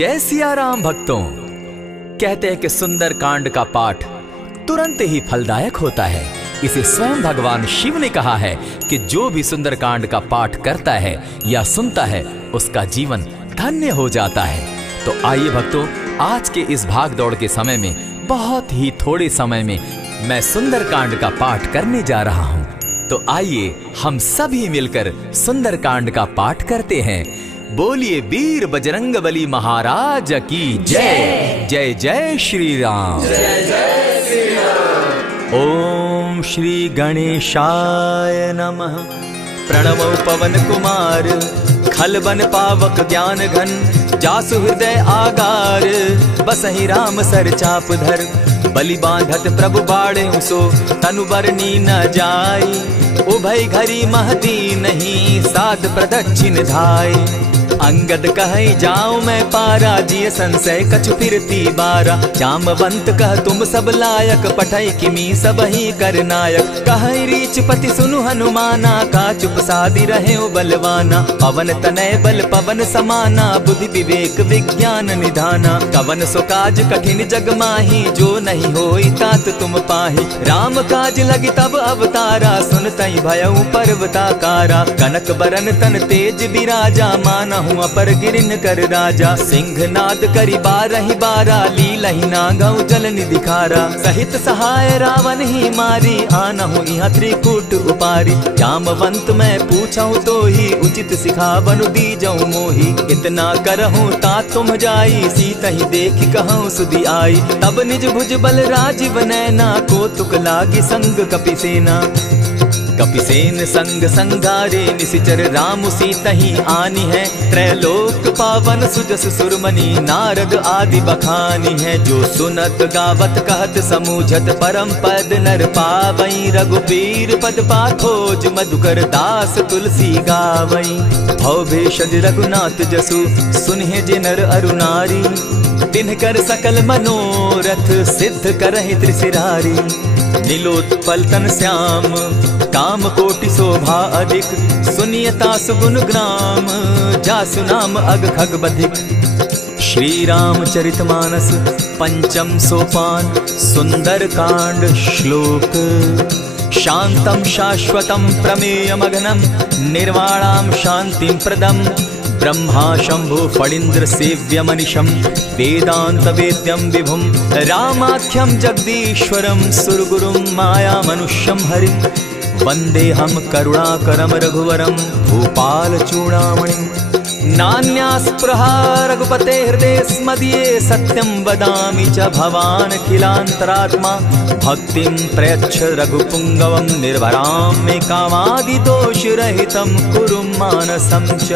जय सिया राम भक्तों। कहते हैं कि सुंदर कांड का पाठ तुरंत ही फलदायक होता है। इसे स्वयं भगवान शिव ने कहा है कि जो भी सुंदर कांड का पाठ करता है या सुनता है उसका जीवन धन्य हो जाता है। तो आइए भक्तों, आज के इस भाग दौड़ के समय में बहुत ही थोड़े समय में मैं सुंदर कांड का पाठ करने जा रहा हूँ। तो आइए हम सभी मिलकर सुंदर कांड का पाठ करते हैं। बोलिए वीर बजरंगबली महाराज की जय। जय जय श्री राम। जय जय श्री राम। ओम श्री गणेशाय नमः। प्रणवो पवन कुमार, खल बन पावक ज्ञान घन, जासु हृदय आगार, बसहि राम सर चाप धर, बलि बांधत प्रभु बाढ़े सो, तनु बरनी न जाई, उभय घरी महती नहीं, साध प्रदक्षिण धाई। अंगद कहे जाऊं मैं पारा, जिय संशय कछु फिरती बारा, जामवंत कह तुम सब लायक, पठै किमी सब ही कर नायक। कहे रीच पति सुनु हनुमाना, का चुप सादी रहे बलवाना, पवन तनय बल पवन समाना, बुद्धि विवेक विज्ञान निधाना। कवन सो काज कठिन जग माही, जो नहीं होई तात तुम पाही। राम काज लगी तब अवतारा, सुनतई भयउ पर्वताकारा। कनक बरन तन तेज विराजा, मानहु अपर गिरिन कर राजा। सिंहनाद करि बारहि बारा, लीलहि नागौ जल निधि खारा। सहित सहाय रावण ही मारी, आनहु इहाँ त्रिकूट उपारी। जामवंत मैं पूछऊं तो ही, उचित सिखावनु दीजऊं मोही। इतना करहूं तात तुम जाई, सीतहि देखि कहूं सुधि आई। तब निज भुज बल राजीव नैना, कौतुक लागी संग कपिसेना। कपिसेन संग संगारे, निशिचर राम सीतहि आनी है। त्रैलोक पावन सुजस सुरमणि, नारद आदि बखानी है। जो सुनत गावत कहत समूझत, परम पद नर पावई। रघुबीर पद पाथोज, मधुकर दास तुलसी गावई। भव भेषज रघुनाथ जसु, सुनहि जे नर अरु नारी। तिनकर सकल मनोरथ, सिद्ध करहि त्रिशिरारी। नीलोत्पल तन श्याम, काम कोटि शोभा अधिक। सुनियता सुगुन ग्राम, जासु नाम अग खग बधिक। श्री रामचरित मानस पंचम सोपान, सुंदर कांड श्लोक। शांतम शाश्वतम प्रमेयमघनम, निर्वाणाम शांतिम प्रदम। ब्रह्मा शंभु फणीन्द्र सेव्य मनिशम, वेदांत वेद्यम विभुम। रामाख्यम जगदीश्वरम, सुरगुरुम माया मनुष्यम हरिम। वंदे हम करुणाकरम रघुवरम, भूपाल चूड़ामणिम। नान्यास्पृहा रघुपते हृदय स्मदीये, सत्यं वदामि च भवान् खिलान्तरात्मा। भक्तिं प्रयच्छ रघुपुंगवं, निर्भरां मे कामादि दोषरहितं, कुरु मानसं च।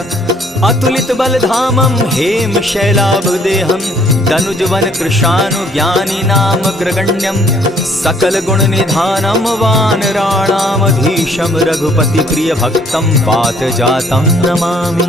अतुलित बलधामं हेम शैलाभदेहं, तनुजवन कृशानु ज्ञानी नाम ग्रगण्यं। सकल गुण निधानं वानराणामधीशं, रघुपति प्रिय भक्तं पात जातं नमामि।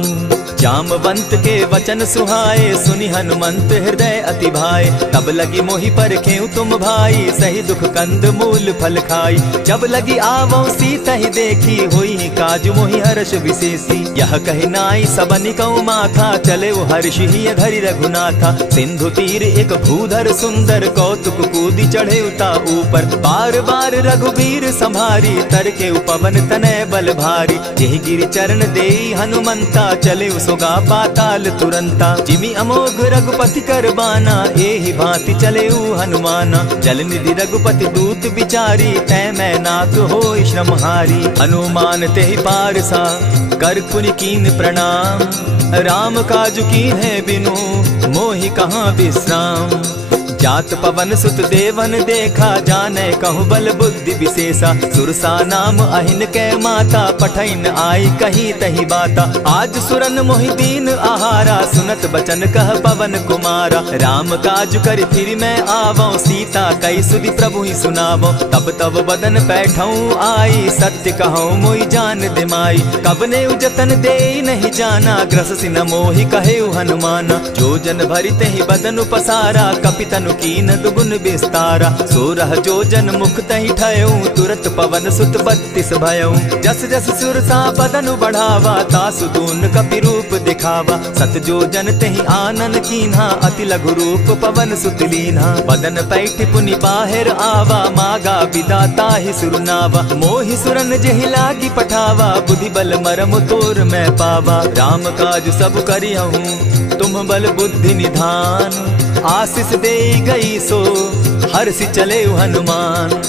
जामवंत के वचन सुहाए, सुनि हनुमंत हृदय अति भाए। तब लगी मोहि परखेउ तुम भाई, सही दुख कंद मूल फल खाई। जब लगी आवो सीतहि देखी, होई काज मोहि हर्ष विशेषी। यह कहि नाई सबनि कहु माथा, चले वो हर्ष ही धरि रघुनाथा। सिंधु तीर एक भूधर सुंदर, कौतुक कूदि चढ़े उता ऊपर। बार बार रघुबीर संभारी, तर के पवन तनय बल भारी। जेहि गिरि चरण देई हनुमंता, चले सोगा पाताल तुरंता। जिमि अमोघ रघुपति कर बाना, एहि भांति चले हनुमाना। जल निधि रघुपति दूत बिचारी, तै मैं नाथ होई श्रमहारी। हनुमान तेहि पारसा, कर पुनि कीन प्रणाम। राम काज कीन है बिनु, मोहि कहाँ विश्राम। जात पवन सुत देवन देखा, जाने कहूँ बल बुद्धि विशेषा। सुरसा नाम अहिन कै माता, पठैन आई कही तही बाता। आज सुरन मोहि दीन आहारा, सुनत बचन कह पवन कुमारा। राम काज कर फिर मैं आवो, सीता कई सुधि प्रभु ही सुनावो। तब तब बदन बैठऊं आई, सत्य कहूँ मोहि जान दिमाई। कबने उजतन दे नहीं जाना, ग्रस सिन मोहि कहे हनुमाना। जो जन भरित ही बदन पसारा, कपितनु कीन दुगुन विस्तारा। 16 जोजन मुख तहि ठयऊ, तुरत पवन सुत 32 भयऊ। जस जस सुर सा बदन बढ़ावा, तासु दून कपि रूप दिखावा। 7 जोजन तेहि आनन कीन्हा, अति लघु रूप पवन सुत लीन्हा। बदन पैठ पुनि बाहिर आवा, मागा बिदा ताहि सुरनावा। मोहि सुरन जेहि लागी पठावा, बुद्धि बल मरम तोर मैं पावा। राम काज सब करिहूँ, तुम बल बुद्धि निधान। आशीष दे गई सो हर्षि चले हनुमान।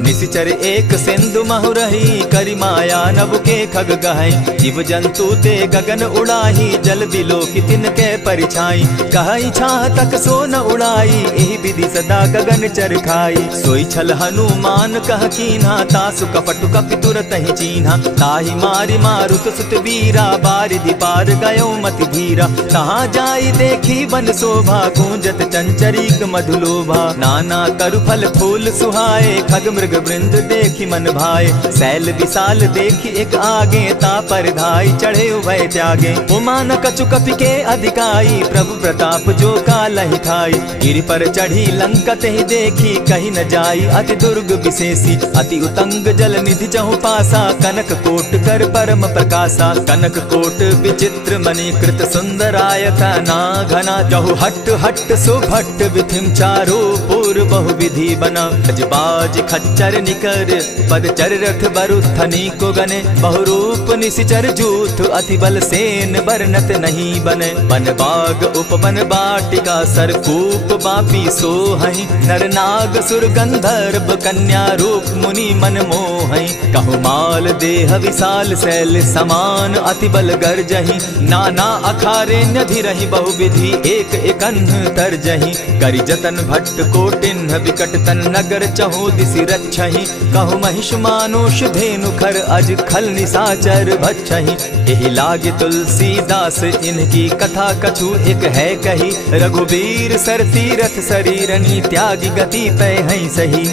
निशिचर एक सिंधु महु रही, करि माया नभ के खग गहई। जीव जंतु ते गगन उड़ाही, जल बिलो की तिनके परिछाई। कहई छाह तक सो न उड़ाई, एहि विधि सदा गगन चर खाई। सोई छल हनुमान कह कीन्हा, तासु कपट कपि तुरत ही चीन्हा। ताहि मारि मारुत सुत वीरा, बारिधि पार गयो मति धीरा। तहाँ जाई देखी वन शोभा, गूंजत चंचरीक मधुलोभा। नाना तरु फल फूल सुहाए, खग मृग वृंद देखी मन भाए। सैल विशाल देखी एक आगे, ता पर धाई चढ़े उभय त्यागे। उमान कछु कपि के अधिकाई, प्रभु प्रताप जो कालहि खाई। गिरि पर चढ़ी लंका तेहि देखी, कहीं न जाई अति दुर्ग विशेषी। अति उतंग जल निधि जहु पासा, कनक कोट कर परम प्रकाशा। कनक कोट विचित्र मणि कृत सुंदरायत ना घना। जहु हट हट सुभट विधिम चारो पूर्व बहु विधि बना। बाज खच्चर निकर पदचर रथ बरुथनी को गने। बहुरूप निशिचर जूथ अति बल सेन बरनत नहीं बने। वन बाग उपवन बाटिका सरकूप बापी सोहई। नर नाग सुर गंधर्व कन्या रूप मुनि मन मोहई। कहु माल देह विशाल शैल समान, अति बल गर्जहि। नाना अखारे न्यधिरहि बहुविधि, एक एकन्ह तरजहि। करि जतन भट्ट कोटिन्ह विकट तन नगर चहु दिसि रक्षहि। कहु महिष मानुष धेनु खर अज खल निशाचर भक्षहि। एहि लागे तुलसीदास इनकी कथा कछु एक है कही। रघुबीर सर तीरथ शरीरनी, त्यागी गति पै हई सही।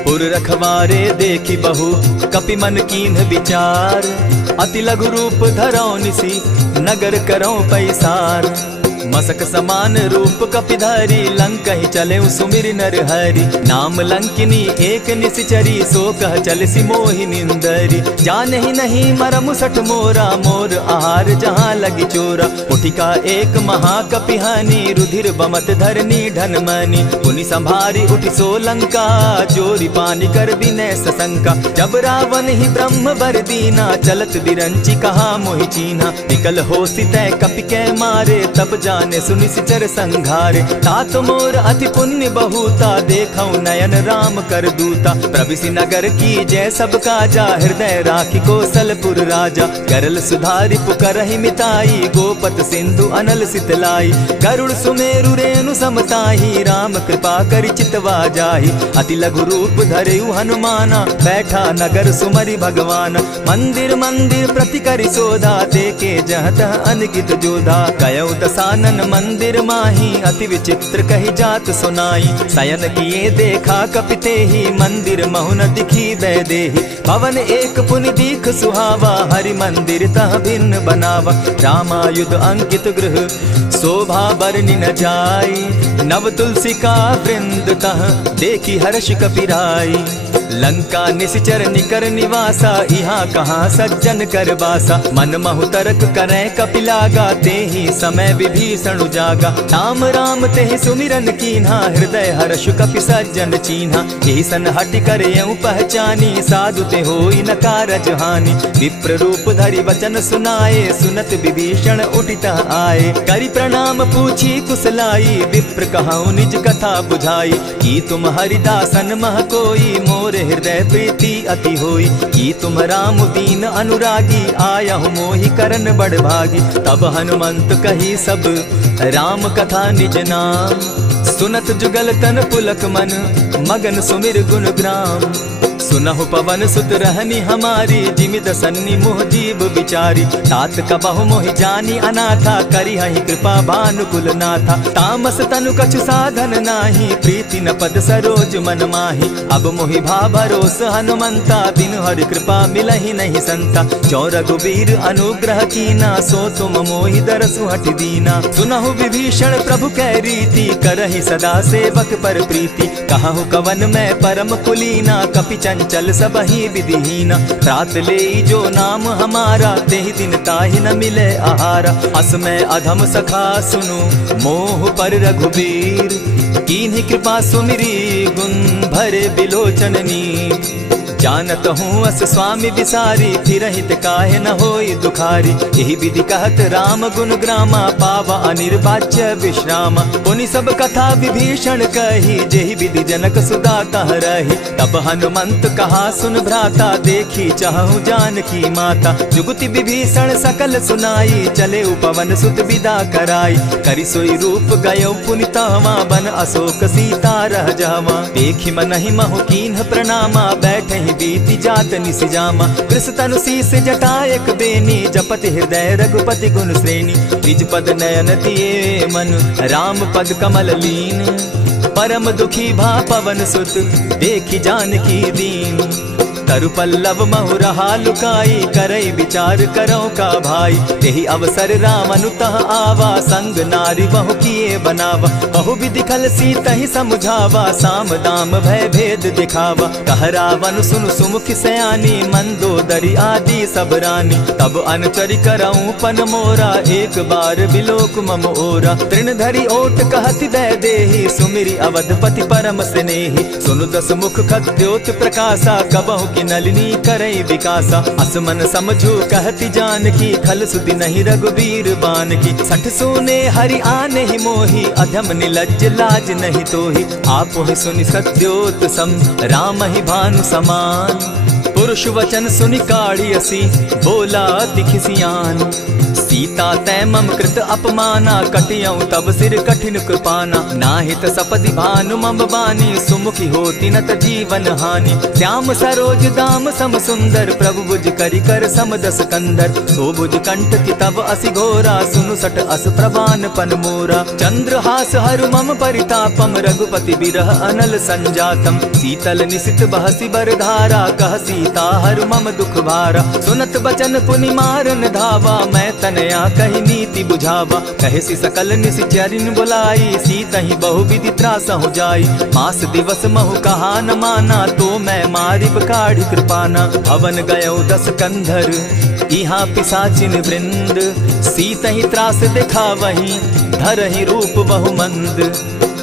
पुर रखवारे देखी बहु कपि मन कीन्ह विचार। अति लघु रूप धरौ निसी, नगर करौ पैसार। मसक समान रूप कपिधारी, लंकहि चले सुमिर नर हरि। नाम लंकिनी एक निशिचरी, सो कह चल सी मोहि निंदरी। जानहि नहीं मरम सठ मोरा, मोर आहार जहाँ लगी चोरा। उठिका एक महाकपिहानी, रुधिर बमत धरनी ढन मनी। पुनि संभारी उठि सो लंका, चोरी पानी कर बिनै सशंका। जब रावण ही ब्रह्म बर दीना, चलत बिरंची कहा मोहि चीन्हा। निकल होसि तै कपि कै मारे, तब जाने सुनि सिचर संघारे। तात मोर अति पुण्य बहुता, देखौ नयन राम कर दूता। प्रविशि नगर की जय सब काजा, हृदय राखी कौशलपुर राजा। करल सुधारि पुकरहि मिताई, गोपत सिंधु अनल सितलाई। गरुड़ सुमेरु रेणु समताही, राम कृपा करि चितवा जाहि। अति लघु रूप धरेउ हनुमाना, बैठा नगर सुमरि भगवान। मंदिर मंदिर प्रति करि सोधा, देखे जहाँ तहाँ अनगित जोधा। कयौ दसानन मंदिर माही, अति विचित्र कही जात सुनाई। शयन किए देखा कपिते ही, मंदिर महु न दिखी वैदेही। भवन एक पुनि दीख सुहावा, हरि मंदिर तह भिन्न बनावा। रामायुध अंकित गृह शोभा बरनि न जाई। नव तुलसी का वृंद तह देखी हर्ष कपिराई। लंका निशिचर निकर निवासा, यहाँ कहाँ सज्जन कर बासा। मन महु तरक करै कपिलागा, तेहि समय विभीषण जागा। राम राम तेहि सुमिरन कीन्हा, हृदय हर्ष कपि सज्जन चीन्हा। एहि सन हटि करयउ पहचानी, साधु ते होई न कारज हानि। विप्र रूप धरि वचन सुनाए, सुनत विभीषण उठित आए। करि प्रणाम पूछी कुशलाई, विप्र कहौ निज कथा बुझाई। की तुम हरिदासन मह कोई, मोर हृदय प्रीति अति होई। की तुम राम दीन अनुरागी, आयहु मोहि करन बड़ भागी। तब हनुमंत कही सब राम कथा निज नाम। सुनत जुगल तन पुलक मन, मगन सुमिर गुण ग्राम। सुनहु पवन सुत रहनी हमारी, जिमित सन्नी मोह जीव बिचारी। तात कबहु मोहि जानी अनाथा, करी हहि कृपा भानुकुल नाथा। तामस तनु कछु साधन नाही, प्रीति न पद सरोज मन माही। अब मोहि भा भरोस हनुमंता, बिनु हरि कृपा मिलहि नहीं संता। जो रघुबीर अनुग्रह कीना, सो तुम मोहि दरसु हटि दीना। सुनहु विभीषण प्रभु कै रीति, करहि सदा सेवक पर प्रीति। कहु कवन मैं परम कुलीना, कपि चंचल सबहि विधिहीना। त्रात लेई जो नाम हमारा, तेहि दिन ताहि न मिले आहारा। अस मैं अधम सखा सुनु, मोह पर रघुबीर। कीन्ही कृपा सुमिरी, गुण भरे बिलोचन नीर। जानत हूँ अस स्वामी विसारी, फिरहित काहे न होई दुखारी। यही विधि कहत राम गुण ग्रामा, पावा अनिर्वाच्य विश्रामा। पुनि सब कथा विभीषण कही, जेहि विधि जनक सुदा तह रही। तब हनुमंत कहा सुन भ्राता, देखी चाहूँ जानकी माता। जुगति विभीषण सकल सुनाई, चले पवन सुत विदा कराई। करि सोई रूप गयो पुनि तहवा, बन अशोक सीता रह जावा। देखी मनहि महु कीन्ह प्रणामा, बैठे बीती जात निसिजामा। कृष तनु शीस जटा एक बेनी, जपति हृदय रघुपति गुण श्रेणी। निज पद नयन दिए मन, राम पद कमल लीन। परम दुखी भा पवन सुत, देखी जानकी दीन। तरु पल्लव महु रहा लुकाई, करई विचार करो का भाई। यही अवसर राम अनुतः आवा, संग नारी बहु किए बनावा। बहु विधि खल सीतहि समझावा, साम दाम भय भेद दिखावा। कह रावण सुन सुमुख सयानी, मंदोदरी आदि सब रानी। तब अनुचरि करऊं पन मोरा, एक बार बिलोक मम ओरा। तृण धरि ओट कहति दय देहि, सुमिरि अवधपति परम स्नेही। सुनु दस मुख खद्योत प्रकाशा, कबहु की नलिनी करई विकासा। असमन समझो कहती जानकी, खल सुधि नहीं रघुबीर बान की। सठ सोने हरि आने ही मोही, अधम निलज्ज लाज नहीं तोही। आप ही सुनि सत्योत सम, राम ही भानु समान। पुरुष वचन सुनि काढ़ी असी, बोला अति खिसियान। सीता तै मम कृत अपमाना, कटियऊं तब सिर कठिन कृपाना। नाहित सपदि भानु मम बानी, सुमुखी होती न त जीवन हानि। श्याम सरोज दाम सम सुंदर, प्रभु भुज करि कर सम दस कंधर। सो भुज कंठ की तब असि घोरा, सुनु सट अस प्रवान पन मोरा। चंद्रहास हरु मम परितापम, रघुपति बिरह अनल संजातम। शीतल निशित बहसी बरधारा, कह सीता हरु मम दुख भारा। सुनत बचन पुनि मारन धावा, मैं तनया कही नीति बुझावा। कहेसी सकल निशिचरिन बुलाई, सीतहि बहु विधि त्रास हो जाई। मास दिवस महु कहा न माना, तो मैं मारिब काढ़ी कृपाना। भवन गयो दस कंधर, इहाँ पिशाचिन वृंद। सीतहि त्रास देखा वही, धरहि रूप बहु मंद।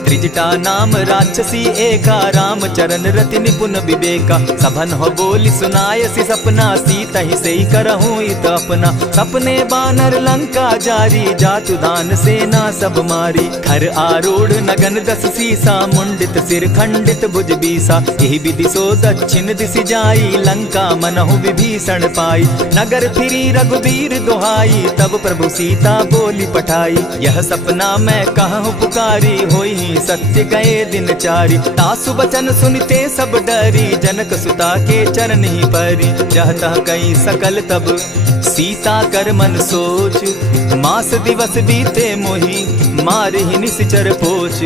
त्रिजटा नाम राक्षसी एका, राम चरण रति निपुण विवेका। सभन हो बोली सुनायसी सपना, सीतहि सेई करहूँ इत अपना। सपने बानर लंका जारी, जातु दान सेना सब मारी। खर आरूढ़ नगन दस सीसा, मुंडित सिर खंडित भुज बीसा। यही विधि सो दक्षिण दिशि जाई, लंका मनहु विभीषण पाई। नगर फिरी रघुबीर दुहाई, तब प्रभु सीता बोली पठाई। यह सपना मैं कहूँ पुकारी, होई सत्य गए दिन चारी। तासु बचन सुनते सब डरी, जनक सुता के चरण ही परी। जहतः कई सकल तब सीता कर मन सोच, मास दिवस बीते मोही, मारे ही निश्चर पोच।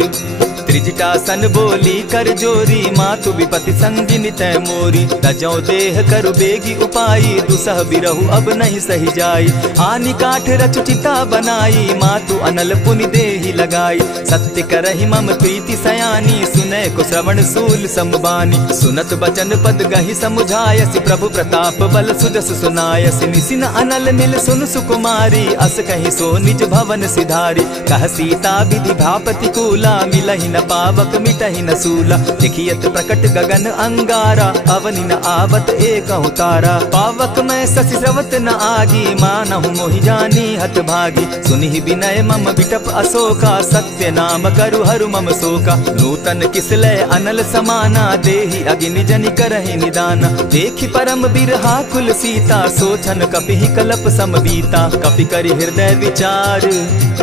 त्रिजटा सन बोली कर जोरी, मातु विपति संगिनी तै मोरी। तजौ देह करु बेगी उपाई, दुसह बिरहु अब नहीं सही जाई। आनी काठ रच चिता बनाई, मातु अनल पुनि देहि लगाई। सत्य करहि मम प्रीति सयानी, सुनै को श्रवण सूल समबानी। सुनत बचन पद गहि समुझायसि, प्रभु प्रताप बल सुजस सुनायसि। निसिन अनल मिल सुन सुकुमारी, अस कहि सो निज भवन सिधारी। कह सीता विधि भापति कूला, मिलहि न पावक मिटहि न सूला। देखियत प्रकट गगन अंगारा, अवनि न आवत एक तारा। पावक मैं शशि स्रवत न आगी, मानहु मोहि जानी हत भागी। सुनि विनय मम बिटप अशोका, सत्य नाम करु हरु मम शोका। नूतन किसलय अनल समाना, देहि अगिनि जनि करहि निदाना। देखि परम बिरहा कुल सीता, सोचन कपिहि कलप सम बीता। कपि करि हृदय विचार,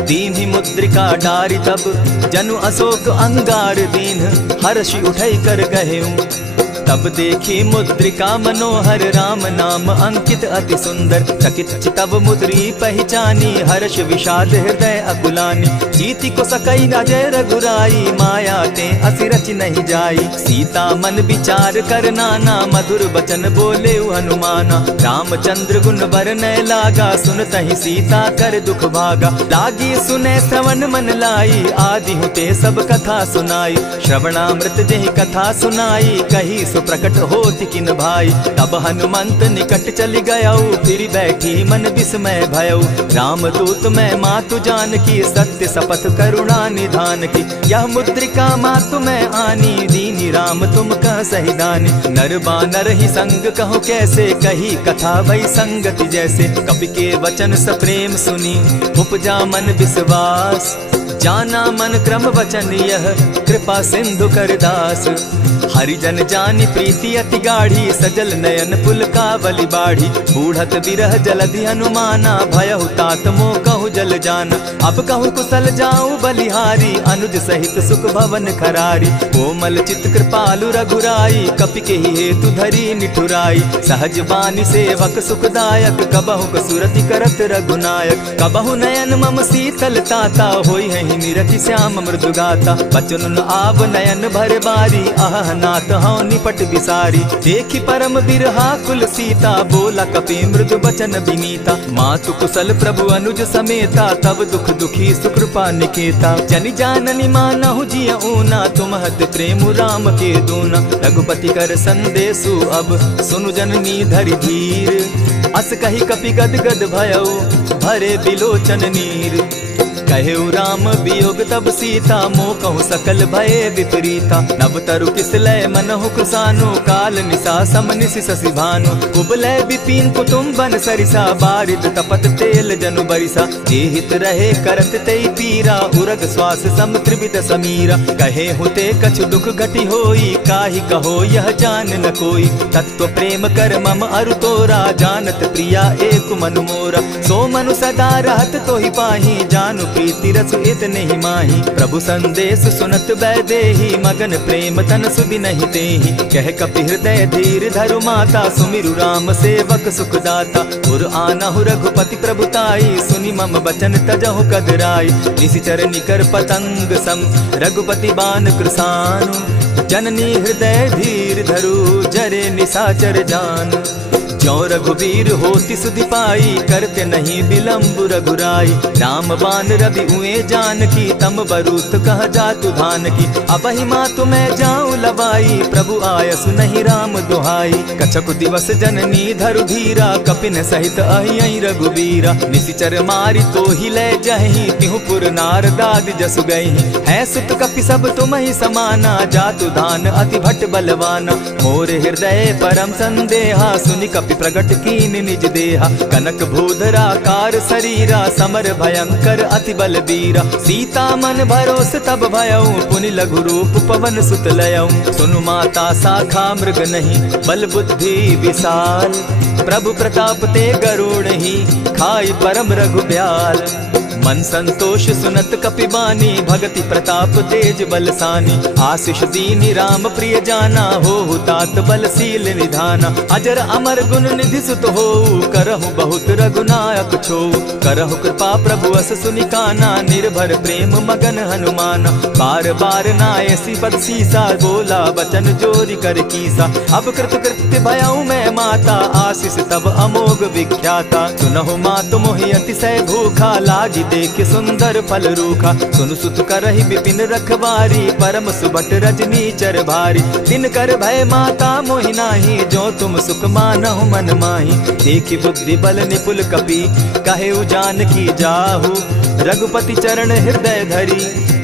दीन्हि मुद्रिका डारि। तब जनु अशोक अंगार दीन, हर्षि उठै कर गहेऊं। तब देखी मुद्रिका मनोहर राम नाम अंकित अति सुंदर। चकित चितव मुद्री पहचानी हर्ष विषाद हृदय अकुलानी। जीति को सकई अजय रघुराई माया ते असिरच नहीं जाई। सीता मन विचार कर नाना मधुर बचन बोले हनुमाना। रामचंद्र गुण बरनय लागा सुनतहि सीता कर दुख भागा। लागी सुने श्रवण मन लाई आदि हुते सब कथा सुनाई। श्रवणामृत जेहि कथा सुनाई कही सो प्रकट होति किन भाई। तब हनुमंत निकट चली गयऊ फिर बैठी मन विस्मय भयऊ। रामदूत मैं मातु जान की सत्य शपथ करुणा निधान की। यह मुद्रिका मातु मैं आनी दीनी राम तुम कह सही दानी। नर बानर ही संग कहो कैसे कही कथा भई संगति जैसे। कपि के वचन सप्रेम सुनी उपजा मन विश्वास। जाना मन क्रम वचन यह कृपा सिंधु कर दास। हरिजन जानी प्रीति अति गाढ़ी सजल नयन पुलकावली बाढ़ी। बूढ़त विरह जलधि हनुमाना भयहु तात मोह कहु जल जाना। अब कहु कुशल जाऊं बलिहारी अनुज सहित सुख भवन खरारी। कोमल चित कृपालु रघुराई कपि के ही हेतु धरी निठुराई। सहज बानी सेवक सुखदायक कबहु कसुरति करत रघुनायक। कबहु नयन मम शीतल ताता होई है निरखि श्याम मृदु गाता। बचन आव नयन भर बारी आह नाथ हौ निपट बिसारी। देखी परम बिरहा कुल सीता बोला कपि मृदु बचन विनीता। मातु कुशल प्रभु अनुज समेता तब दुख दुखी सुकृपा निकेता। जनि जाननी मानहु जिय ऊना तुम हत प्रेम राम के दूना। रघुपति कर संदेशु अब सुनु जननी धरि धीर। अस कही कपि गद गद भयऊ भरे बिलोचन नीर। कहेउ राम वियोग तब सीता मोह कहु सकल भये विपरीता। नव तरु किसलय मनहु कृसानु काल निशा सम निशि शशि भानु। उबलय विपिन कुटुम्बन सरिसा बारिद तपत तेल जनु बरिसा। जे हित रहे करत तेई पीरा उरग श्वास सम त्रिविध समीरा। कहे हुते कछु दुख घटी होई काहि कहो यह जान न कोई। तत्व प्रेम कर मम अरु तोरा जानत प्रिया एक मनु मोरा। सो मनु सदा रहत तोहि पाही जानु प्रीति रस इतने ही माही। प्रभु संदेश सुनत वैदेही मगन प्रेम तन सुधि नहीं तेहि। कह कपि हृदय धीर धरु माता सुमिरु राम सेवक सुखदाता। उर आनहु रघुपति प्रभुताई सुनि मम बचन तजहु कदराई। निशिचर निकर पतंग सम रघुपति बान कृसानु। जननी हृदय धीर धरु जरे निशाचर जान। ज्यों रघुवीर होति सुधि पाई करते नहीं विलम्ब रघुराई। राम बान रवि उए जान की तम बरूत कह जातु धान की। अबहि मातु मैं जाऊं लवाई प्रभु आयसु नहीं राम दुहाई। कछक दिवस जननी धरु धीरा कपिन सहित अहि रघुबीरा। निशिचर मारी तो ही ले जहि तिहु पुर नार दाद जसु गई। है सुत कपि सब तुम ही समाना जातु धान अति भट बलवाना। मोर हृदय परम संदेहा सुनि कपि प्रगट कीन निज देहा। कनक भूधराकार शरीरा समर भयंकर अति बल बीरा। सीता मन भरोस तब भयऊ पुनि लघु रूप पवन सुत लयऊ। सुनु माता शाखा मृग नहीं बल बुद्धि विशाल। प्रभु प्रताप ते गरुड़ ही खाई परम रघुब्याल। मन संतोष सुनत कपिबानी भगति प्रताप तेज बलसानी। आशीष दीनी राम प्रिय जाना हो तात बलशील निधाना। अजर अमर गुण निधि सुत हो करहु बहुत रघुनायक छो। करहु कृपा प्रभु अस सुनिकाना निर्भर प्रेम मगन हनुमाना। बार बार नायसी पद सीसा बोला बचन जोरी कर कीसा। अब कृत कृत्य भयऊ मैं माता आशीष तब अमोघ विख्याता। सुनहु मातु मोहि अतिशय भूखा लागी देख सुंदर फल रूखा। सुनु सुत करहि विपिन रखवारी परम सुबट रजनी चर भारी। दिन कर भय माता मोहि नाही जो तुम सुख मानहु मन माही। देखि बुद्धि बल निपुल कपि कहेउ जानकी जाहु। रघुपति चरण हृदय धरी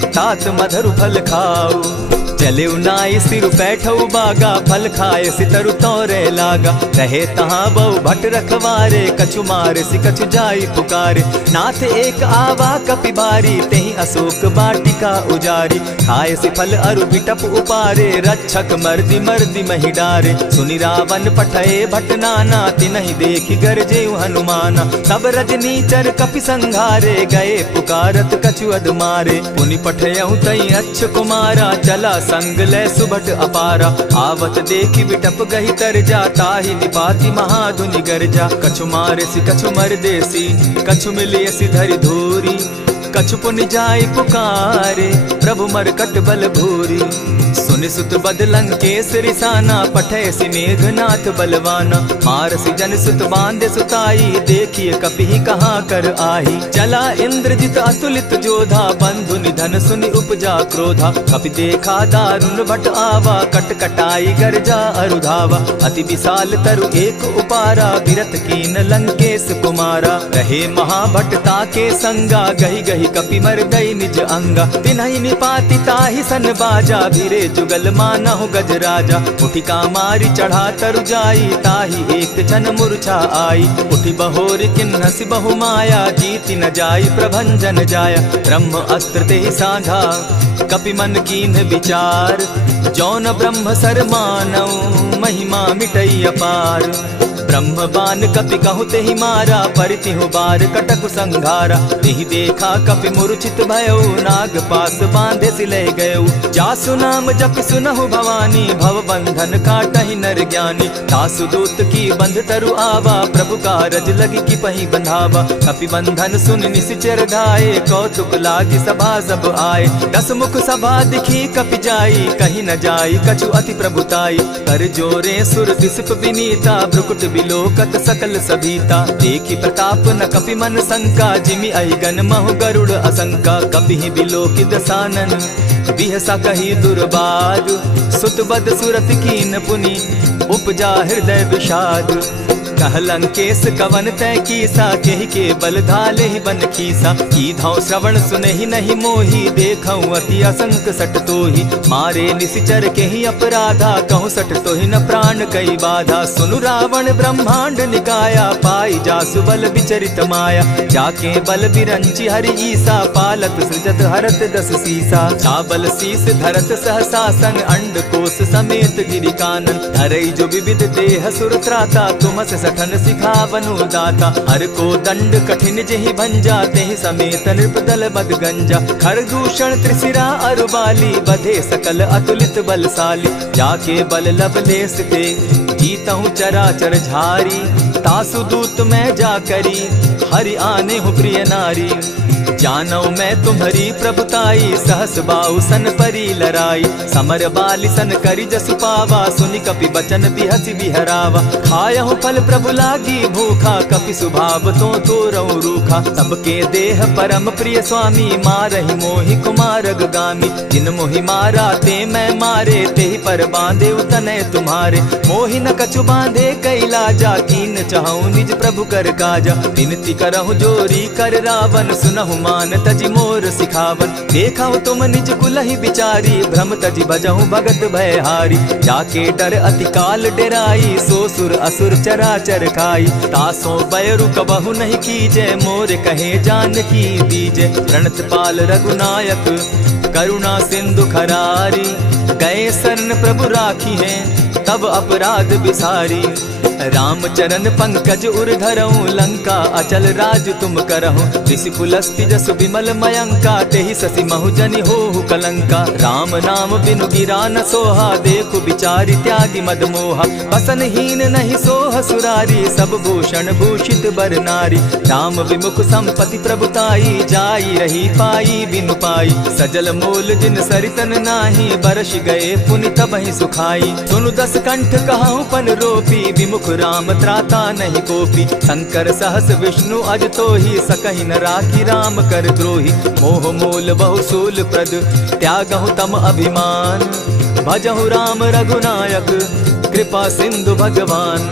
तात मधुर फल खाऊ। चले नाई सिर बैठऊ बागा फल खाए सितरु तोरे लागा। रहे तहाँ बहु भट रखवारे कछु मारे सि कछु जाई पुकारे। नाथ एक आवा कपि बारी तेहि अशोक बाटिका उजारी। खाए सि फल अरु बिटप उपारे रक्षक मर्दि मर्दि महि डारे। सुनि रावण पठये भट नाना तिनहि देखि गरजे हनुमाना। सब रजनीचर कपि संघारे गए पुकारत कछु अधमारे। पुनि पठयऊ तई अच्छ कुमारा चला संग ले सुभट अपारा। आवत देखी बिटप गही तर जा, ताहि निपाति महाधुनि गर्जा। कछु मारेसी कछु मर देसी, कछु मिलियसी धरि धूरी। कछु पुनि जाई पुकारे, प्रभु मरकट बल भूरी। सुनि सुत बद लंकेश रिसाना, पठैसी मेघनाथ बलवाना। मारसी जन सुत बांधे सुताई, देखिए कपि कहाँ कर आही। चला इंद्रजित अतुलित जोधा, बंधु निधन सुनि उपजा क्रोधा। कपि देखा दारुण भट आवा, कट कटाई गर्जा अरुधावा। अति विशाल तरु एक उपारा, बिरत कीन लंकेश कुमारा। रहे महाभट ताके संगा, गही गही कपि मर गई निज अंगा। तिन्हि निपाति ताहि सन बाजा, भिरे जुगल मानहु गजराजा। उठि कामारी चढ़ा तरु जाई, ताहि एक जन मूर्छा आई। उठि बहोर किन्हसि बहु माया, जीति न जाई प्रभंजन जाया। ब्रह्म अस्त्र तेहि साधा, कपि मन कीन्ह विचार। जौन ब्रह्म सर मानौ, महिमा मिटई अपार। ब्रह्म बान कपि कहु तेहि मारा, परितिहु बार कटकु संघारा। तेहि देखा कपि मूर्छित भयउ, नाग पास बांधे सिले गयउ। जासु नाम जपि सुनहु भवानी, भव बंधन काटहि नर ज्ञानी। तासु दूत की बंध तरु आवा, प्रभु कारज लगी कि पहि बंधावा। कपि बंधन सुन निसिचर धाये, कौतुक लागी सभा सब आए। दस मुख सभा दिखी कपि जाई, कहीं न जाई कछु अति प्रभुताई। कर जोरे सुर दिसप विनीता, भ्रुकुट बिलोकत सकल सभीता। देखी प्रताप न कपि मन शंका, जिमि अहिगन महु गरुड़ असंका। कपि बिलोकि दसानन, बिहसा कही दुर्बाद। सुत बद सुरत कीन पुनि, उपजा हृदय विषाद। कह लंकेश कवन तय कीसा, केहि के बल धाले ही बन खीसा। की धौ श्रवण सुनहि नहीं मोही, देखऊं अति असंक सट तोही। मारे निसिचर केहि अपराधा, कहूँ सट तोहि न प्राण कई बाधा। सुनु रावण ब्रह्मांड निकाया, पाई जासु बल विचरित माया। जाके बल बिरंची हरि ईसा, पालत सृजत हरत दस सीसा। चावल शीस धरत सहसासन, अंड कोश समेत गिरि कानन। धरई जो विविध देह सुर त्राता, तुमस सठन सिखावनु दाता। हर को दंड कठिन जेहि भंजा, तेहि समेत नृपदल बद गंजा। खरदूषण त्रिशिरा अरुबाली, बधे सकल अतुलित बलशाली। जाके बल लवलेस ते, जीतहु चराचर झारी। तासु दूत मैं जा करी, हरि आने हूँ प्रिय नारी। जानौ मैं तुम्हारी प्रभुताई, सहस बाहु सन परी लराई। समर बाली सन करी जसु पावा, सुनि कपि बचन बिहसि बिहरावा। खायहु फल प्रभु लागी भूखा, कपि सुभाव तो तोरऊ रूखा। सबके देह परम प्रिय स्वामी, मारहि मोहि कुमारग गामी। जिन मोहि मारा ते मैं मारे, तेहि पर बांधे उतने तुम्हारे। मोहि न कछु बांधे कैलाजा, कीन चाहूं निज प्रभु कर काजा। विनती करहु जोरी कर रावण, सुनहु मान तजि मोर सिखावन। देखा तुम निज कुलहि बिचारी, भ्रम तजि भजहु भगत भयहारी। जाके डर अति काल डेराई, सो सुर असुर चराचर खाई। तासो बैरु कबहु नहीं कीजे, मोर कहे जानकी दीजे। प्रणत पाल रघुनायक, करुणा सिंधु खरारी। गए शरण प्रभु राखी है, तब अपराध बिसारी। रामचरण पंकज उर धरऊं, लंका अचल राज तुम करहूं। ऋषि पुलस्ति जसु विमल मयंका, तेहि ससि महु जनि होहु कलंका। राम नाम बिनु गिरा न सोहा, देखु बिचारी त्यागी मद मोहा। बसन हीन नहीं सोह सुरारी, सब भूषण भूषित बर नारी। राम विमुख संपति प्रभुताई, जाई रही पाई बिनु पाई। सजल मोल जिन सरितन नाही, बरस गए पुनि तबहि सुखाई। सुनु दस कंठ कहूँ पन रोपी, विमुख राम त्राता नहीं कोपी। शंकर सहस विष्णु अज तोहि, सकहि न राखी राम कर द्रोही। मोह मोल बहुसूल प्रद, त्यागहु तम अभिमान। भजहु राम रघुनायक, कृपा सिंधु भगवान।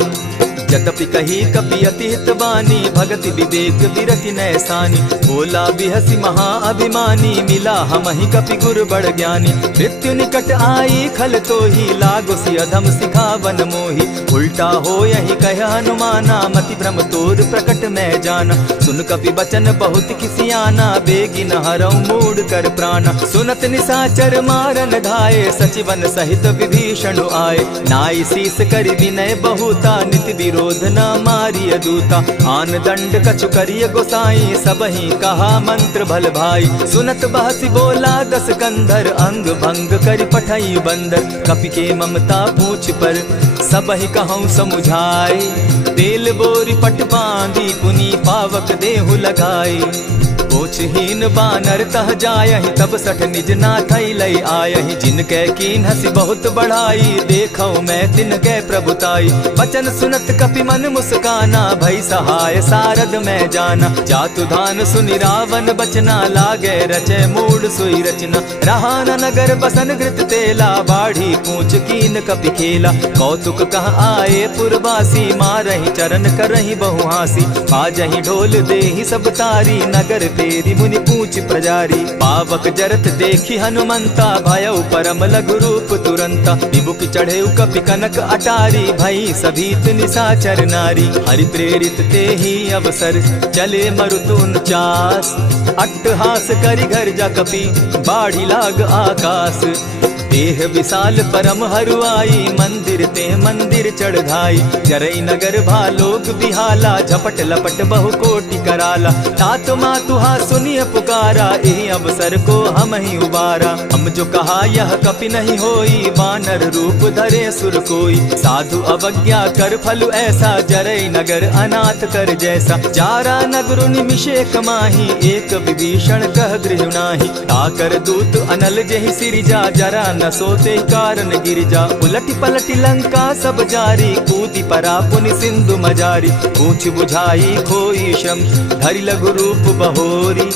यद्यपि कही कपि अति हित बानी, भगति विवेक विरति नैसानी। बोला बिहसी महा अभिमानी, मिला हमहि कपि गुर बड़ ज्ञानी। मृत्यु निकट आई खल तोहि, लागो सि अधम सिखावन मोहि। उल्टा हो यही कह हनुमाना, मति भ्रम तोर प्रकट मैं जाना। सुन कपि बचन बहुत किसियाना, बेगी न हरऊं मूड कर प्राणा। सुनत निसाचर मारन धाये, सचिवन सहित विभीषण आए। नाई शीस करि विनय बहुता, नित विरोध क्रोध न मारिय दूता। आन दंड कछु करिय गोसाई, सबहि कहा मंत्र भल भाई। सुनत बहसी बोला दस कंधर, अंग भंग करि पठई बंदर। कपि के ममता पूछ पर, सबहि कहूँ समुझाए। तेल बोरी पट बांधी, पुनि पावक देहु लगाई। पूछहीन बानर तह जायहि, तब सठ निज नाथई लई आयहि। जिनके कीन हसी बहुत बढ़ाई, देखौ मैं तिनके प्रभुताई। बचन सुनत कपि मन मुस्काना, भई सहाय सारद मैं जाना। जातु धान सुनि रावण बचना, लागे रचे मूड सोई रचना। रहा न नगर बसन घृत तेला, बाढ़ी पूछ कीन कपि खेला। कौतुक कह आए पुरवासी, मारहि चरण करहि बहुहासी। बाजहि ढोल देहि सब तारी, नगर तेरी मुनि पूछ प्रजारी। पावक जरत देखी हनुमंता, भयउ परम लघु रूप तुरंता। विमुख चढ़े कपि कनक अटारी, भई सभीत निशाचर नारी। हरि प्रेरित ते ही अवसर, चले मरुतु 49। अट्टहास करि घर जा कपि, बाढ़ी लाग आकाश। देह विशाल परम हरुआई, मंदिर ते मंदिर चढ़ाई। जरई नगर भालोक बिहाला, झपट लपट बहु कोटि कराला। तात मातुहा सुनिय पुकारा, एहि अवसर को हम ही उबारा। हम जो कहा यह कपि नहीं होई, वानर रूप धरे सुर कोई। साधु अवज्ञा कर फल ऐसा, जरई नगर अनाथ कर जैसा। जारा नगर निमिषे कमाही, एक विभीषण कह गृह नाही। ताकर दूत अनल जेहि सिरिजा, जरा न सोते कारण गिरिजा। उलटी पलटी लंका सब जारी, कूदी परा पुनि सिंधु मजारी। पूछ बुझाई खोई श्रम, धरि लघु रूप बहोरी।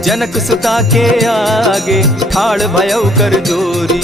जनक सुता के आगे, ठाड़ भयउ कर जोरी।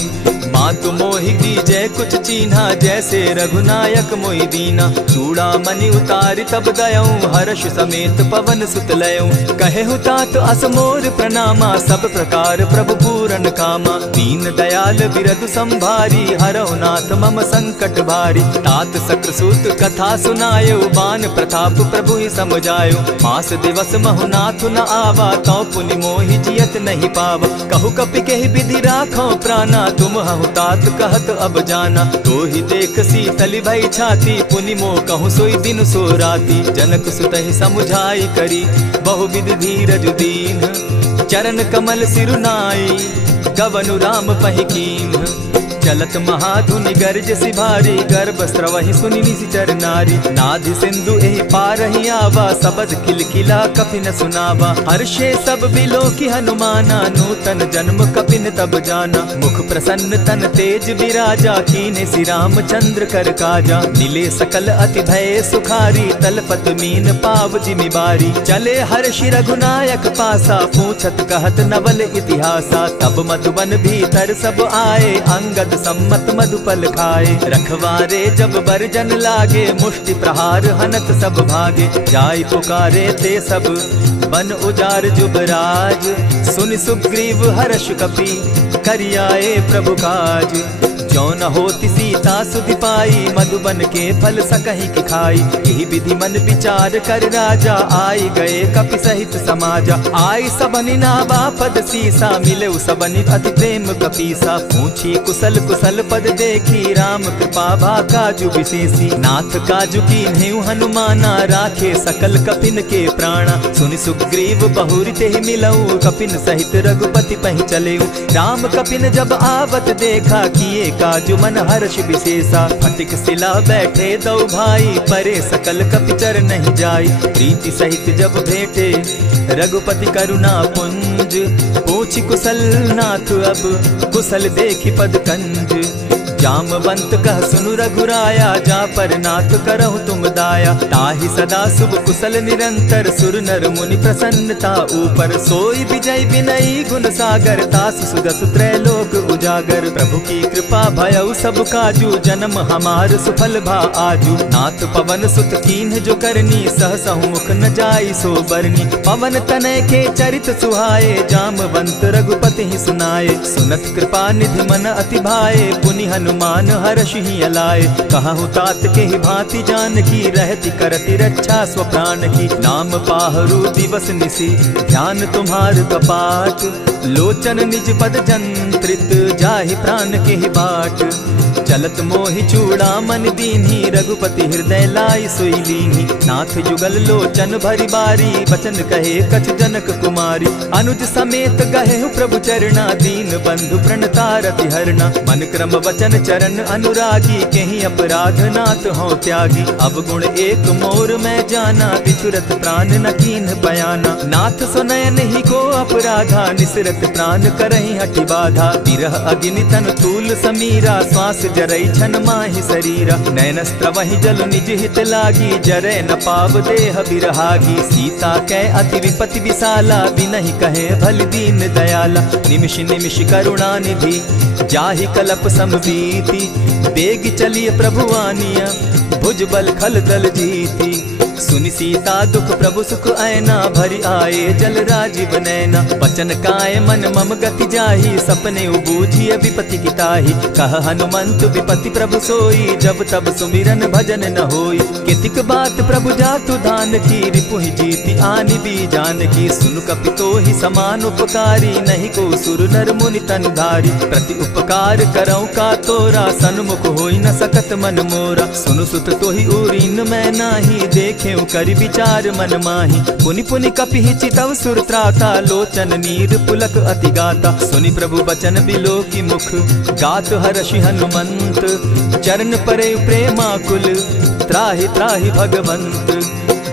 मातु मोहि दीजै कुछ चीन्हा, जैसे रघुनायक मोहि दीना। चूड़ा मणि उतारि तब दयऊं, हर्ष समेत पवन सुत लयऊं। कहे तात असमोर प्रणामा, सब प्रकार प्रभु पूरन कामा। दीन दयाल बिरदु संभारी, हरहु नाथ मम संकट भारी। तात सक्रसूत कथा सुनायो, बान प्रताप प्रभु ही समझायो। मास दिवस महु नाथ न आवा, तौ पुनि मोहि जियत नहीं पावा। कहु कपि केहि विधि राखो प्राणा, तुम हहु तात कहत अब जाना। तो ही देख शीतल भई छाती, पुनि मो कहूँ सोई दिन सो राती। जनक सुतहि समुझाई करी, बहुविध धीरज दीन। चरण कमल सिरुनाई, गवनु राम पहि कीन्ह। चलत महाधुनि गर्ज सिभारी, गर्भ स्रवहि सुनि निशिचर नारी। नाधि सिंधु एहि पारहि आवा, सबद किलकिला कपि न सुनावा। हर्षे सब बिलोकी हनुमाना, नूतन जन्म कपि न तब जाना। मुख प्रसन्न तन तेज विराजा, कीन्हे श्री रामचंद्र कर काजा। मिले सकल अति भय सुखारी, तलपत मीन पाव जिमि बारी। चले हर्षि रघुनायक पासा, पूछत कहत नवल इतिहासा। तब मधुबन भीतर सब आए, अंगद सम्मत मधुपल खाए। रखवारे जब बरजन लागे, मुष्टि प्रहार हनत सब भागे। जाय पुकारे ते सब, बन उजार जुबराज। सुनि सुग्रीव हर्ष कपि, करियाए प्रभु काज। जो न होती सीता सुधि पाई, मधुबन के फल सकहि की खाई। यही विधि मन विचार कर राजा, आई गए कपि सहित समाजा। आई सबनि नावा पद सीसा, मिले सबनि अति प्रेम कपीसा। पूछी कुशल कुशल पद देखी, राम कृपा भा काजु विशेषी। नाथ काजु कीन्हेउ हनुमाना, राखे सकल कपिन के प्राणा। सुनि सुग्रीव बहुरि तेहि मिलऊ, कपिन सहित रघुपति पहि चलेऊ। राम कपिन जब आवत देखा, किए काजु मन हर्ष विशेषा। फटिक सिला बैठे दो भाई, परे सकल कपिचर नहीं जाई। प्रीति सहित जब भेटे, रघुपति करुणा पुंज। पूछि कुशल नाथ अब, कुशल देखि पद कंज। जामवंत कह सुनु रघुराया, जा पर नाथ करहु तुम दाया। ताहि सदा शुभ कुशल निरंतर, सुर नर मुनि प्रसन्नता ऊपर। सोई विजय विनयी गुण सागर, तास सुदस त्रैलोक उजागर। प्रभु की कृपा भयउ सब काजू, जन्म हमार सुफल भा आजू। नाथ पवन सुत कीन्ह जो करनी, सहसहु मुख न जाई सो बरनी। पवन तनय के चरित सुहाए, जामवंत रघुपति ही सुनाए। सुनत कृपा निधि मन अति भाए, पुनि हनुमान हर्ष ही अलाए। कहूँ तात के ही भांति जान की, रहती करती रक्षा स्व प्राण की। नाम पाहरु दिवस निसी, ध्यान तुम्हार कपाट। लोचन निज पद जंत्रित, जाहि प्राण के ही बाट। चलत मोहि चूड़ा मन दीन्ही, रघुपति हृदय लाई सोई लीन्ही। नाथ जुगल लोचन भरी बारी, बचन कहे कछ जनक कुमारी। अनुज समेत गहे प्रभु चरणा, दीन बंधु प्रणतारति हरना। मन क्रम वचन चरण अनुरागी, केहि अपराध नाथ हो त्यागी। अब गुण एक मोर मैं जाना, बिछुरत प्राण न कीन्ह बयाना। नाथ सुनयन ही को अपराधा, निसरत प्राण करहि हठि बाधा। विरह अग्नि तन तूल समीरा, श्वास जरई छन माहि शरीरा। नयनस्त्र वहि जल निज हित लागी, जरै न पाव देह बिरहागी। सीता कै अति विपति विशाला, बिनहि कहे भल दीन दयाला। निमिष निमिष करुणा निधि, जाहि कलप समबीति। बेग चलिए प्रभु आनिया, भुज बल खल दल जीती। सुनि सीता दुख प्रभु सुख ऐना, भरी आए जल राजीव नैना। बचन काय मन मम गति जाहि, सपने बूझिए विपति की ताहि। कह हनुमंत विपति प्रभु सोई, जब तब सुमिरन भजन न होई। कितिक बात प्रभु जातु धान की, रिपुहि जीति आनि भी जान की। सुन कपि तोहि समान उपकारी, नहीं को सुर नर मुनि तनु धारी। प्रति उपकार करऊँ का तोरा, सन्मुख होई न सकत मन मोरा। सुनु सुत तोहि उरीन मैं नाही, देखे करि विचार मन माही। पुनि पुनि कपिहि चितव सुर त्राता, लोचन नीर पुलक अति गाता। सुनि प्रभु बचन बिलो की मुख, गात हर्षि हनुमंत। चरण परे प्रेमाकुल, त्राहि त्राहि भगवंत।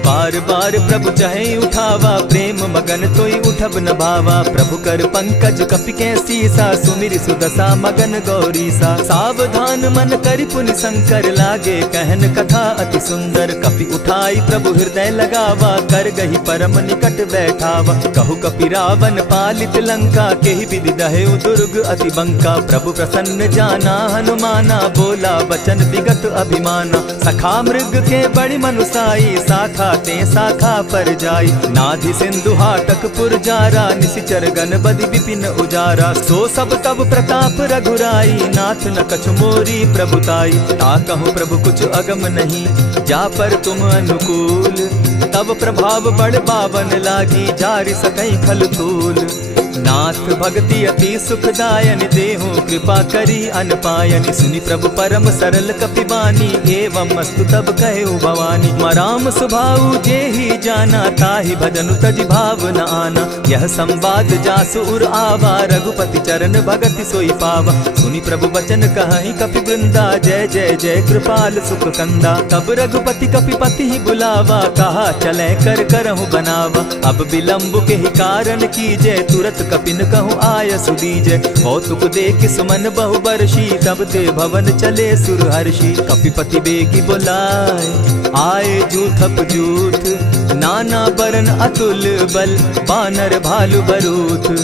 बार बार प्रभु चहे उठावा, प्रेम मगन तोई उठब न भावा। प्रभु कर पंकज कपि के सीसा, सुमिर सुदशा मगन गौरीसा। सावधान मन करि पुनि शंकर, लागे कहन कथा अति सुंदर। कपि उठाई प्रभु हृदय लगावा, कर गही परम निकट बैठावा। कहु कपि रावण पालित लंका, केहि विधि दहेउ दुर्ग अति बंका। प्रभु प्रसन्न जाना हनुमाना, बोला बचन विगत अभिमाना। सखा मृग के बड़ि मनुसाई, साखा ते शाखा पर जाई। नाधि सिंधु हाटक पुर जारा, निसिचर गण बदि विपिन उजारा। सो सब तब प्रताप रघुराई, नाथ न कछु मोरी प्रभुताई। ताकहु प्रभु कुछ अगम नहीं, जा पर तुम अनुकूल। तब प्रभाव बड़ पावन लागी, जारि सकई खल तूल। नाथ भक्ति अति सुखदायनि, देहु कृपा करी अनपायनि। सुनि प्रभु परम सरल कपि बानी, एवं अस्तु तब कहु भवानी। मराम सुभाऊ जेहि जाना, ताहि भजनु तजि भाव न आना। यह संवाद जासु उर आवा, रघुपति चरण भगति सोई पावा। सुनि प्रभु बचन कहि कपि वृंदा, जय जय जय कृपाल सुख कंदा। तब रघुपति कपि पति ही बुलावा, कहा चले कर करहु बनावा। अब विलंब के ही कारण कीजय, तुरत कपिन कहूँ आय सुदीजय। कौतुक देख सुमन बहु बरसी, तब ते भवन चले सुर हर्षि। कपिपति बेगी बुलाए, आए जूथप जूथ। नाना बरन अतुल बल, बानर भालु बरूथ।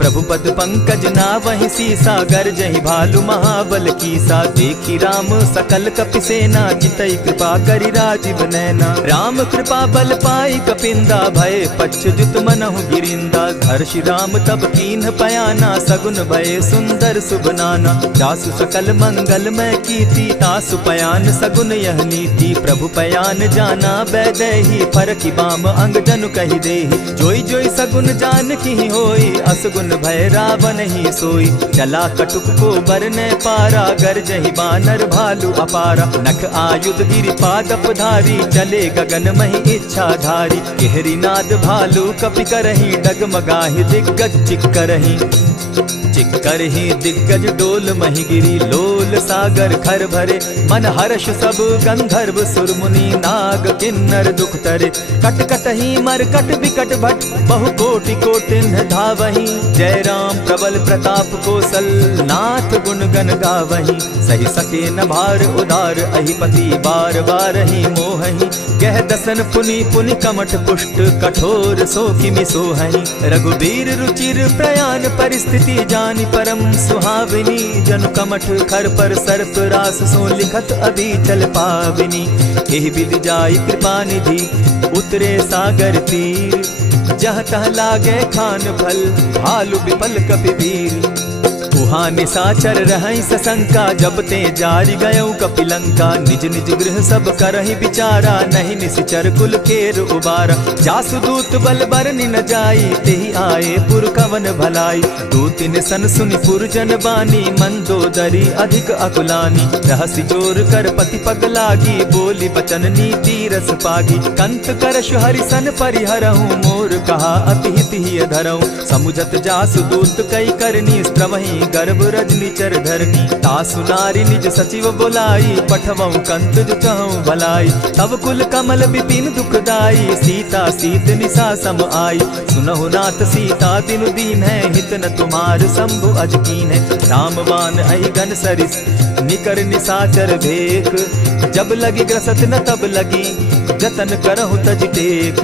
प्रभु पद पंकज नावहि सीसा, गर्जहि भालु महाबल कीसा। देखी राम सकल कपि सेना, जितई कृपा करि राजीव नैना। राम कृपा बल पाई कपिंदा, भय पच्युत मनहु गिरिंदा। हर्षि राम तब कीन्ह पयाना, सगुन भय सुंदर शुभ नाना। जासु सकल मंगल मैं कीर्ति, तासु पयान सगुन यह नीति। प्रभु पयान जाना बैदेही, फरकि बाम अंग जनु कहि देहि। जोई जोई सगुन जान की होई, असगुन भय रावण ही सोई। चला कटुक को बरने पारा, गरजहि बानर भालु अपारा। नख आयुध गिरि पादप धारी, चले गगन महि इच्छा धारी। केहरी नाद भालु कपि करहि, डगमगाहि दिग्गज चिक्करहि। चिक्करहि दिग्गज डोल महि गिरी, लोल सागर खर भरे। मन हर्ष सब गंधर्व सुर मुनि, नाग किन्नर दुख तरे। कट कटहि मरकट विकट भट, बहु कोटि कोटिन्ह धावहि। जय राम प्रबल प्रताप कौशल, नाथ गुण गण गावहि। सही सके न भार उदार, अहिपति बार बार ही मोहहि। गह दसन पुनि पुनि कमठ पुष्ट, कठोर सो किमि सोहहि। रघुबीर रुचिर प्रयाण परिस्थिति, जानि परम सुहाविनी। जनु कमठ खर पर सर्प रास, सो लिखत अभी चल पाविनी। एहि विधि जाई कृपा निधि, उतरे सागर तीर। जहाँ तह लागे खान फल, भालु विपल कपि वीर। उहाँ निशाचर रहई सशंका, जब ते जारी गयऊ कपिलंका। निज निज गृह सब करहि विचारा, नहीं निशिचर कुल केर उबारा। जासुदूत बल बरनि न जाई, तेहि आए पुर कवन भलाई। दूतिन सन सुनि पुरजन बानी, मंदोदरी अधिक अकुलानी। रहसि जोर कर पति पग लागी, बोली बचन नीति रस पागी। कंत करश हरिसन परिहरहूँ, मोर कहा अति हित ही धरऊँ। समुझत जासुदूत कई करनी, स्त्रवहि गर्भ रजनी चर धरनी। तासु नारी निज सचिव बोलाई, पठवऊँ कंत जो चहूँ भलाई। तब कुल कमल विपिन दुखदाई, सीता सीत निशा सम आई। सुनहु नाथ सीता दिनु दीन है, हित न तुम्हार शंभु अजकीन है। रामबान अहि घन सरिस, निकर निशाचर भेक। जब लगी ग्रसत न तब लगी, जतन करहु तज टेक।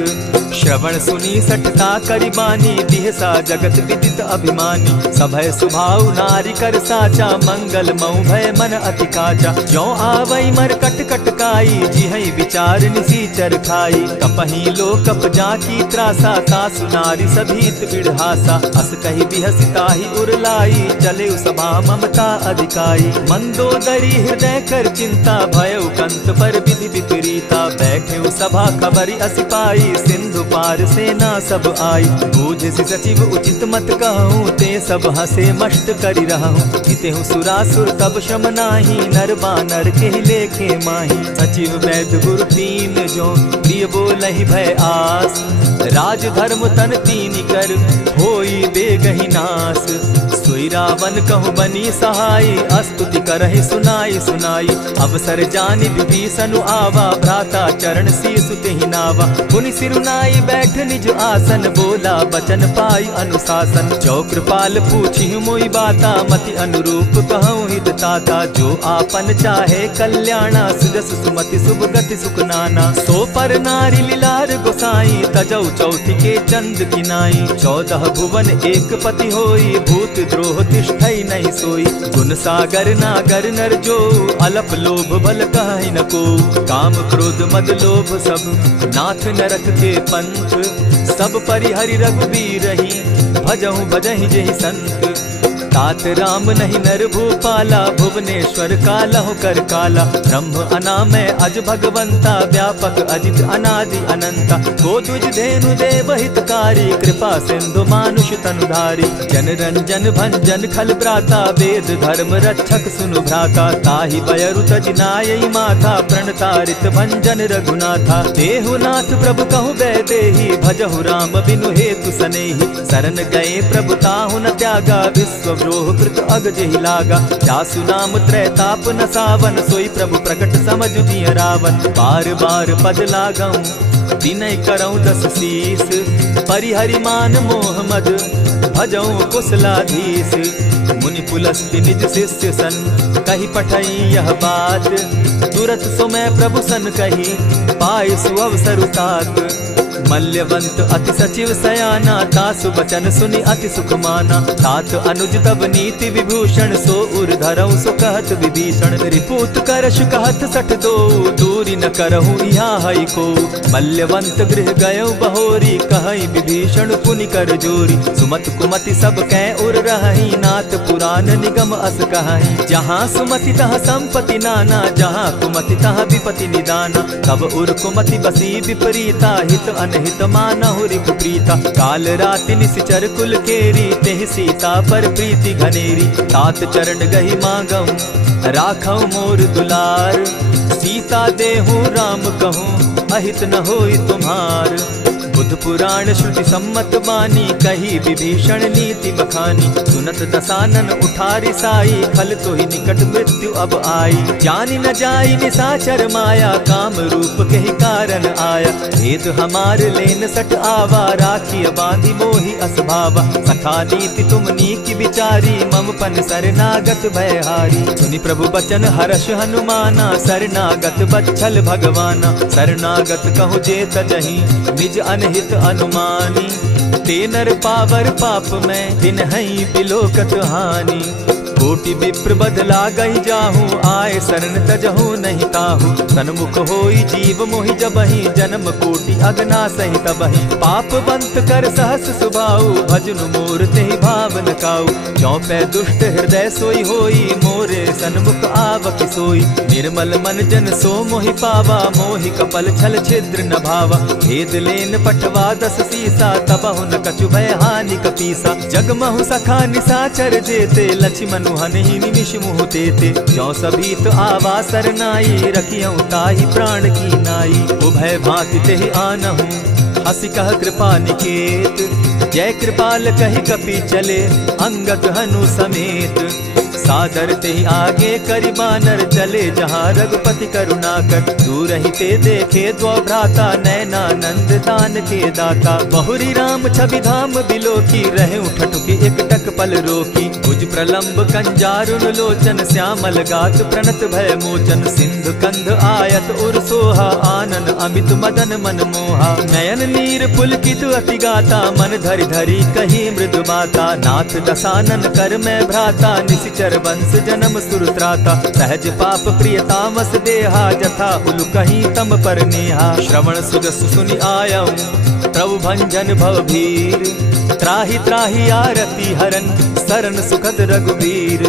श्रवण सुनी सठता करिबानी, दिहसा जगत विदित अभिमानी। सभय सुभाव नारी कर साचा, मंगल मऊ भय मन अति काचा। जो आवई मर कट कट काई, जिहई विचार निसीचर खाई। कपही लो कप जाकी त्रासा, तासु नारी सभीत बिढ़ासा। अस कही बिहसिता ही उरलाई, चले सभा ममता अधिकाई। मंदोदरी हृदय कर चिंता, भयउ कंत पर विधि विपरीता। बैठे सभा खबरी असी पाई, सिंधु पार सेना सब आई। बूझ सचिव उचित मत कहूँ, ते सब हसे मष्ट करि रहूँ। जितेहु सुरासुर तब शम नाही, नर बानर के लेखे माही। सचिव वैद्य गुरु तीन जो, प्रिय बोलहि भय आस। राज धर्म तन तीन कर, होई बेगहि नास। सोई रावण कहु बनी सहाय, अस्तुति करहि सुनाई सुनाई। अवसर जानि विभीषण आवा, भ्राता चरण शीस तेहि नावा। पुनि सिरुनाई बैठ निज आसन, बोला बचन पाई अनुशासन। जो कृपाल पूछि मोई बाता, मति अनुरूप कहूँ हित ताता। जो आपन चाहे कल्याणा, सुजस सुमति शुभ गति सुख नाना। सो पर नारी लीलार गोसाई, तजौ चौथि के चंद किनाई। 14 भुवन एक पति होई, भूत द्रोह तिष्ठई नहीं सोई। गुण सागर नागर नर जो, अलप लोभ बल कहि न को। काम क्रोध मद लोभ सब, नाथ नरक के पंथ। सब परिहरि रघुबीर रही, भजहु भजहि जेहि संत। तात राम नहीं नर भूपाला, भुवनेश्वर कालहु कर काला। ब्रह्म अनामय अज भगवंता, व्यापक अजित अनादि अनंता। को तुझ धेनु देव हितकारी, कृपा सिंधु मानुष तनुधारी। जन रंजन भंजन खल भ्राता, वेद धर्म रक्षक सुनु भ्राता। ताहि बयरु तज नायई माथा, प्रणतारित भंजन रघुनाथा। देहुनाथ प्रभु कहु बैदेही, भजहु राम बिनु हेतु सनेही। शरण गए प्रभु ताहु न त्यागा, विश्व द्रोह कृत अग जेहि लागा। जासु नाम त्रैताप न सावन, सोई प्रभु प्रकट समझ दिय रावण। बार बार पद लागऊं, विनय करऊं 10 शीस। परिहरि मान मोह मद, भजऊं कुशलाधीश। मुनि पुलस्ति निज शिष्य सन, कही पठई यह बात। तुरत सो मैं प्रभु सन कही, पाए सुअवसर तात। मल्यवंत अति सचिव सयाना, तासु बचन सुनि अति सुख माना। तात अनुज तब नीति विभूषण, सो उर धरऊं सो कहत विभीषण। रिपुत करश कहत सठ दो, दूरी न करहूँ यहाँ हई को। मल्यवंत गृह गयऊ बहोरी, कहई विभीषण पुनि कर जोरी। सुमत कुमति सब कै उर रहई, नाथ पुराण निगम अस कहई। जहाँ सुमति तहाँ संपत्ति नाना, जहाँ कुमति तहाँ विपति निदाना। तब उर कुमति बसी विपरीता, हित अनहित मानहु रिपु प्रीता। काल राति निशिचर कुल केरी, तेहि सीता पर प्रीति घनेरी। तात चरण गहि मांगऊं, राखऊं मोर दुलार। सीता देहूं राम कहूं, अहित न होई तुम्हार। बुद्ध पुराण श्रुति सम्मत बानी, कही विभीषण नीति बखानी। सुनत दसानन उठारी साई, खल तो ही निकट मृत्यु अब आई। जानी न जाई निशाचर माया, काम रूप के ही कारण आया। भेद हमार लेन सट आवा, राखी बांधी मोहि असभावा। सखा नीति तुम नीकी विचारी, मम पन शरणागत भयहारी। सुनि प्रभु बचन हर्ष हनुमाना, शरणागत बच्छल भगवाना। शरणागत कहु जे तजहि, निज अनहित अनुमानी। ते नर पावर पाप में, दिन हई बिलोकत हानि। कोटि विप्र बदला गई जाहू, आए शरण तजहू नहीं ताहू। सन्मुख होई जीव मोहि जबहि, जन्म कोटि अगना सही तबहि। पाप बंत कर सहस सुभाऊ, भजनु मोर तेहि भावन काऊ। चौपै दुष्ट हृदय सोई होई, मोरे सन्मुख आवकि सोई। निर्मल मन जन सो मोहि पावा, मोहि कपल छल छिद्र न भावा। भेद लेन पठवा 10 सीसा, तबहु न कछु भय हानि कपीसा। जगमहु सखा निसाचर जेते, लक्ष्मण हनहि निमिष मुह तेते। ज्यों सभीत आवा सरनाई, रखियऊ ताहि प्राण की नाई। उभय भांति तेहि आनहु, हसी कह कृपा निकेत। जय कृपाल कहि कपि चले, अंगद हनु समेत। सादर ते आगे करि बानर चले, जहाँ रघुपति करुणाकर। दूर ही ते देखे द्वौ भ्राता, नैनानंद दान के दाता। बहुरी राम छवि धाम बिलोकी, रहे ठठुकी एक टक पल रोकी। भुज प्रलंब कंजारुन लोचन, श्यामल गात प्रणत भय मोचन। सिंधु कंध आयत उर सोहा, आनन अमित मदन मन मोहा। नयन नीर पुलकित अति गाता, मन धरि धरि कही मृदु बाता। नाथ दसानन कर मैं भ्राता, निशिचर वंश जन्म सुरत्राता। सहज पाप प्रिय तामस देहा, जथा उलु कहीं तम पर नेहा। श्रवण सुजस सुनि आयऊ, प्रभु भंजन भव भीर। त्राहि त्राहि आरती हरन, सरन सुखद रघुबीर।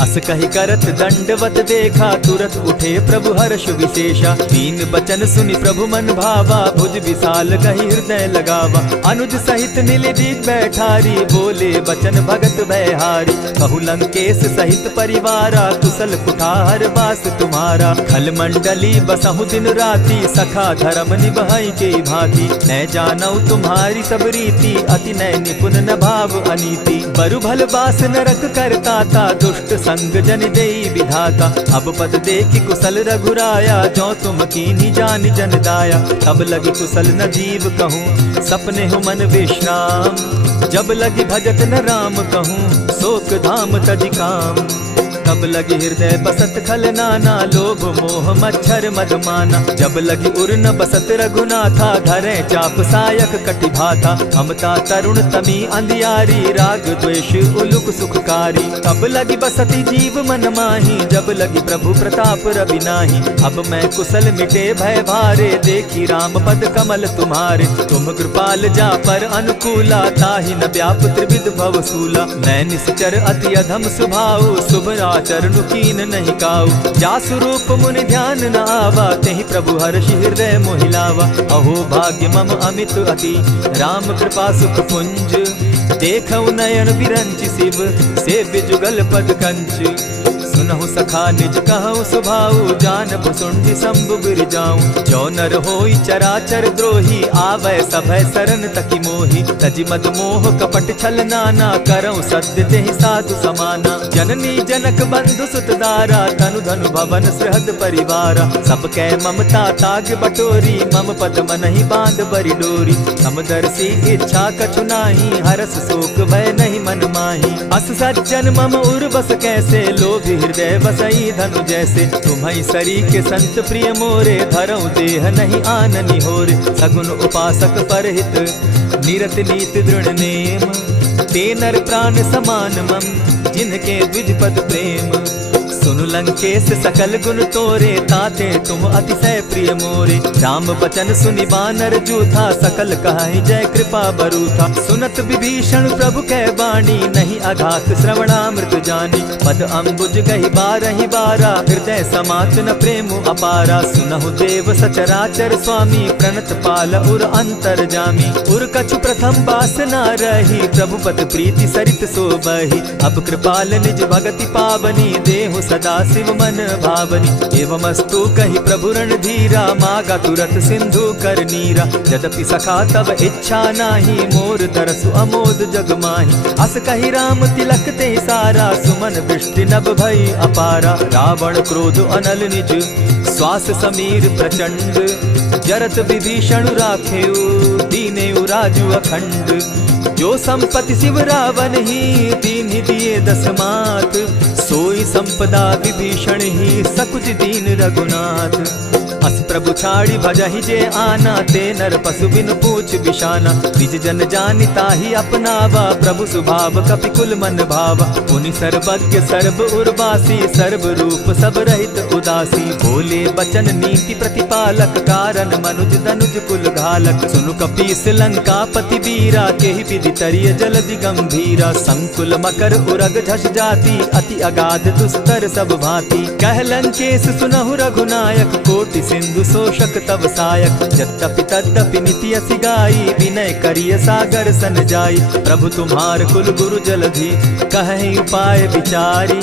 अस कहि करत दंडवत देखा, तुरत उठे प्रभु हर्ष विशेषा। दीन बचन सुनि प्रभु मन भावा, भुज विशाल कहि हृदय लगावा। अनुज सहित नीलदीप बैठारी, बोले बचन भगत भयहारी। कहु लंकेश सहित परिवारा, कुशल कुठार बास तुम्हारा। खल मंडली बसहु दिन राति, सखा धर्म निभाई के भांति। न जानऊ तुम्हारी सब रीति, अति नय निपुण न भाव अनीति। बरु भल बास नरक करताता, दुष्ट संग जन देई विधाता। अब पद देखि कुशल रघुराया, जो तुम कीन्ही जान जन दाया। तब लगी कुशल न जीव कहूँ, सपने हो मन विश्राम। जब लगी भजत न राम कहूँ, शोक धाम तज काम। तब लगी हृदय बसत खल नाना, लोभ मोह मच्छर मद माना। जब लगी उर न बसत रघुनाथा, धरे चाप सायक कटि भाता। ममता तरुण तमी अंधियारी, राग द्वेष उलुक सुखकारी। तब लगी बसती जीव मन माही, जब लगी प्रभु प्रताप रवि नाही। अब मैं कुशल मिटे भय भारे, देखी राम पद कमल तुम्हारे। तुम कृपाल जा पर अनुकूला, ताहि न व्याप त्रिविध भव सूला। मैं निश्चर अति अधम सुभाऊ, शुभ चरणु कीन नहीं काऊ। जासु रूप मुनि ध्यान न आवा, तेहि प्रभु हर्षि हृदय मोहिलावा। अहो भाग्य मम अमित अति, राम कृपा सुख पुंज। देखऊ नयन बिरंचि शिव, सेव्य जुगल पद कंच। सुनहु सखा निज कहु सुभाऊ, जानब सुंडि शंभु गिर जाऊं। जो नर होई चराचर द्रोही, आवे सभय शरण तकी मोहि। तजि मद मोह कपट छल नाना, करऊं सत्य तेहि साधु समाना। जननी जनक बंधु सुत दारा, तनु धनु भवन सृहद परिवारा। सब कै ममता ताग बटोरी, मम पद मनहि बांध बरि डोरी। समदर्शी इच्छा कछु नाही, हरस शोक भय नहीं मन माही। अस सज्जन मम उर बस कैसे, लोभी हृदय बसई धनु जैसे। तुम्हि सरी के संत प्रिय मोरे, धरऊ देह नहीं आननि होरे। सगुन उपासक परहित, निरत नीत दृढ़ नेम। ते नर प्राण समान मम, जिनके द्विज पद प्रेम। सुनु लंकेश सकल गुण तोरे, ताते तुम अतिशय प्रिय मोरे। राम बचन सुनि बानर जूथा, सकल कहाई जय कृपा बरूथा। सुनत विभीषण प्रभु कै बाणी, नहीं अघात श्रवणामृत जानी। पद अम्बुज गहि बारहि बारा, हृदय समात न प्रेम अपारा। सुनहु देव सचराचर स्वामी, प्रणत पाल उर अंतर जामी। उर कछु प्रथम बास न रही, प्रभु पद प्रीति सरित सोबहि। अब कृपाल निज भगति पावनी, देहु सदा शिव मन भावनी। एवमस्तु कहि प्रभु रणधीरा, मागा तुरत सिंधु कर नीरा। यद्यपि सखा तब इच्छा नाही, मोर तरसु अमोद जग माही। अस कहि राम तिलक ते सारा, सुमन वृष्टि नभ भई अपारा। रावण क्रोध अनल निज, श्वास समीर प्रचंड। जरत विभीषण राखेउ, दीनेउ राजु अखंड। जो संपत्ति शिव रावण ही, दीन्हि दिए 10 मात। सोई संपदा विभीषण ही, सकुच दीन रघुनाथ। अस प्रभु छाड़ी भजहि जे आना, ते नर पशु बिनु पूछ बिशाना। निज जन जानि ताहि अपनावा, प्रभु स्वभाव कपिकुल मन भावा। पुनि सर्वज्ञ सर्व उर्वासी, सर्व रूप सब रहित उदासी। बोले बचन नीति प्रतिपालक, कारण मनुज दनुज कुल घालक। सुनु कपीस लंकापति वीरा, केहि विधि तरिय जलधि गंभीरा। संकुल मकर उरग झस जाति, अति अगाध दुस्तर सब भांति। कह लंकेश सुनहु रघुनायक, कोटि सिंधु शोषक तब सायक। यद्यपि तद्यपि निति असि गाई, विनय करिय सागर सन जाई। प्रभु तुम्हार कुल गुरु जलधि, कहि उपाय विचारी।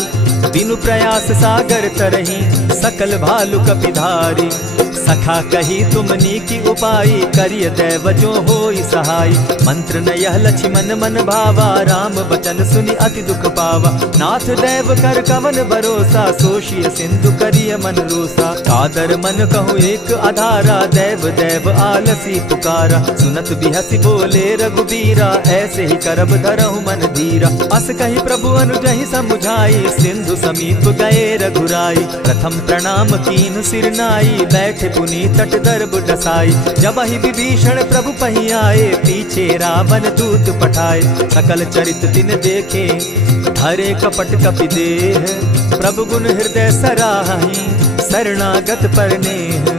बिनु प्रयास सागर तरही, सकल भालु कपिधारी। सखा कही तुमनी की उपाय, करिय दैव जो होई सहाय। मंत्र न यह लक्ष्मण मन भावा, राम बचन सुनि अति दुख पावा। नाथ दैव कर कवन भरोसा, सोशिय सिंधु करिय मन रोसा। कादर मन कहूँ एक आधारा, दैव दैव आलसी पुकारा। सुनत बिहसी बोले रघुबीरा, ऐसे ही करब धरहु मन धीरा। अस कही प्रभु अनुजहि समुझाई, सिंधु समीप गए रघुराई। प्रथम प्रणाम कीन सिर नाई, बैठे पुनि तट दर्ब डसाई। जब ही विभीषण प्रभु पही आए, पीछे रावण दूत पठाए। सकल चरित तिन देखे, हरे कपट कपि देह। प्रभु गुण हृदय सराहि, शरणागत पर नेह।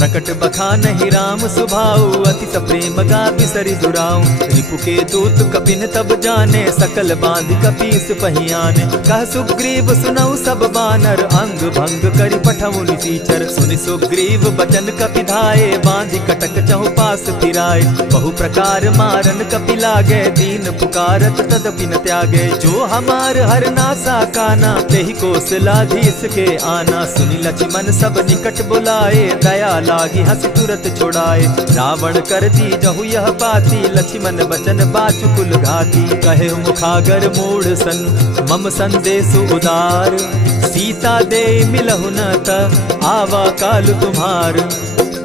प्रकट बखानहि राम सुभाऊ, अति सप्रेम गा बिसरि दुराऊ। रिपु के दूत कपिन तब जाने, सकल बांधि कपीस पहियाने। कह सुग्रीव सुनऊ सब बानर, अंग भंग करि पठऊ निसीचर। सुनि सुग्रीव बचन कपि धाये, बांधि कटक चहु पास फिराए। बहु प्रकार मारन कपि लागे, दीन पुकारत तदपि न त्यागे। जो हमार हर नासा काना, तेहि कौशलाधीश के आना। सुनि लक्ष्मण सब निकट बुलाए, दया लागी हंस तुरत छोड़ाए। रावण कर दी जहु यह पाती, लक्ष्मण बचन बाचुकुल घाती। कहे मुखागर मूढ़ सन, मम संदेश उदार। सीता दे मिलहु न त, आवा काल तुम्हार।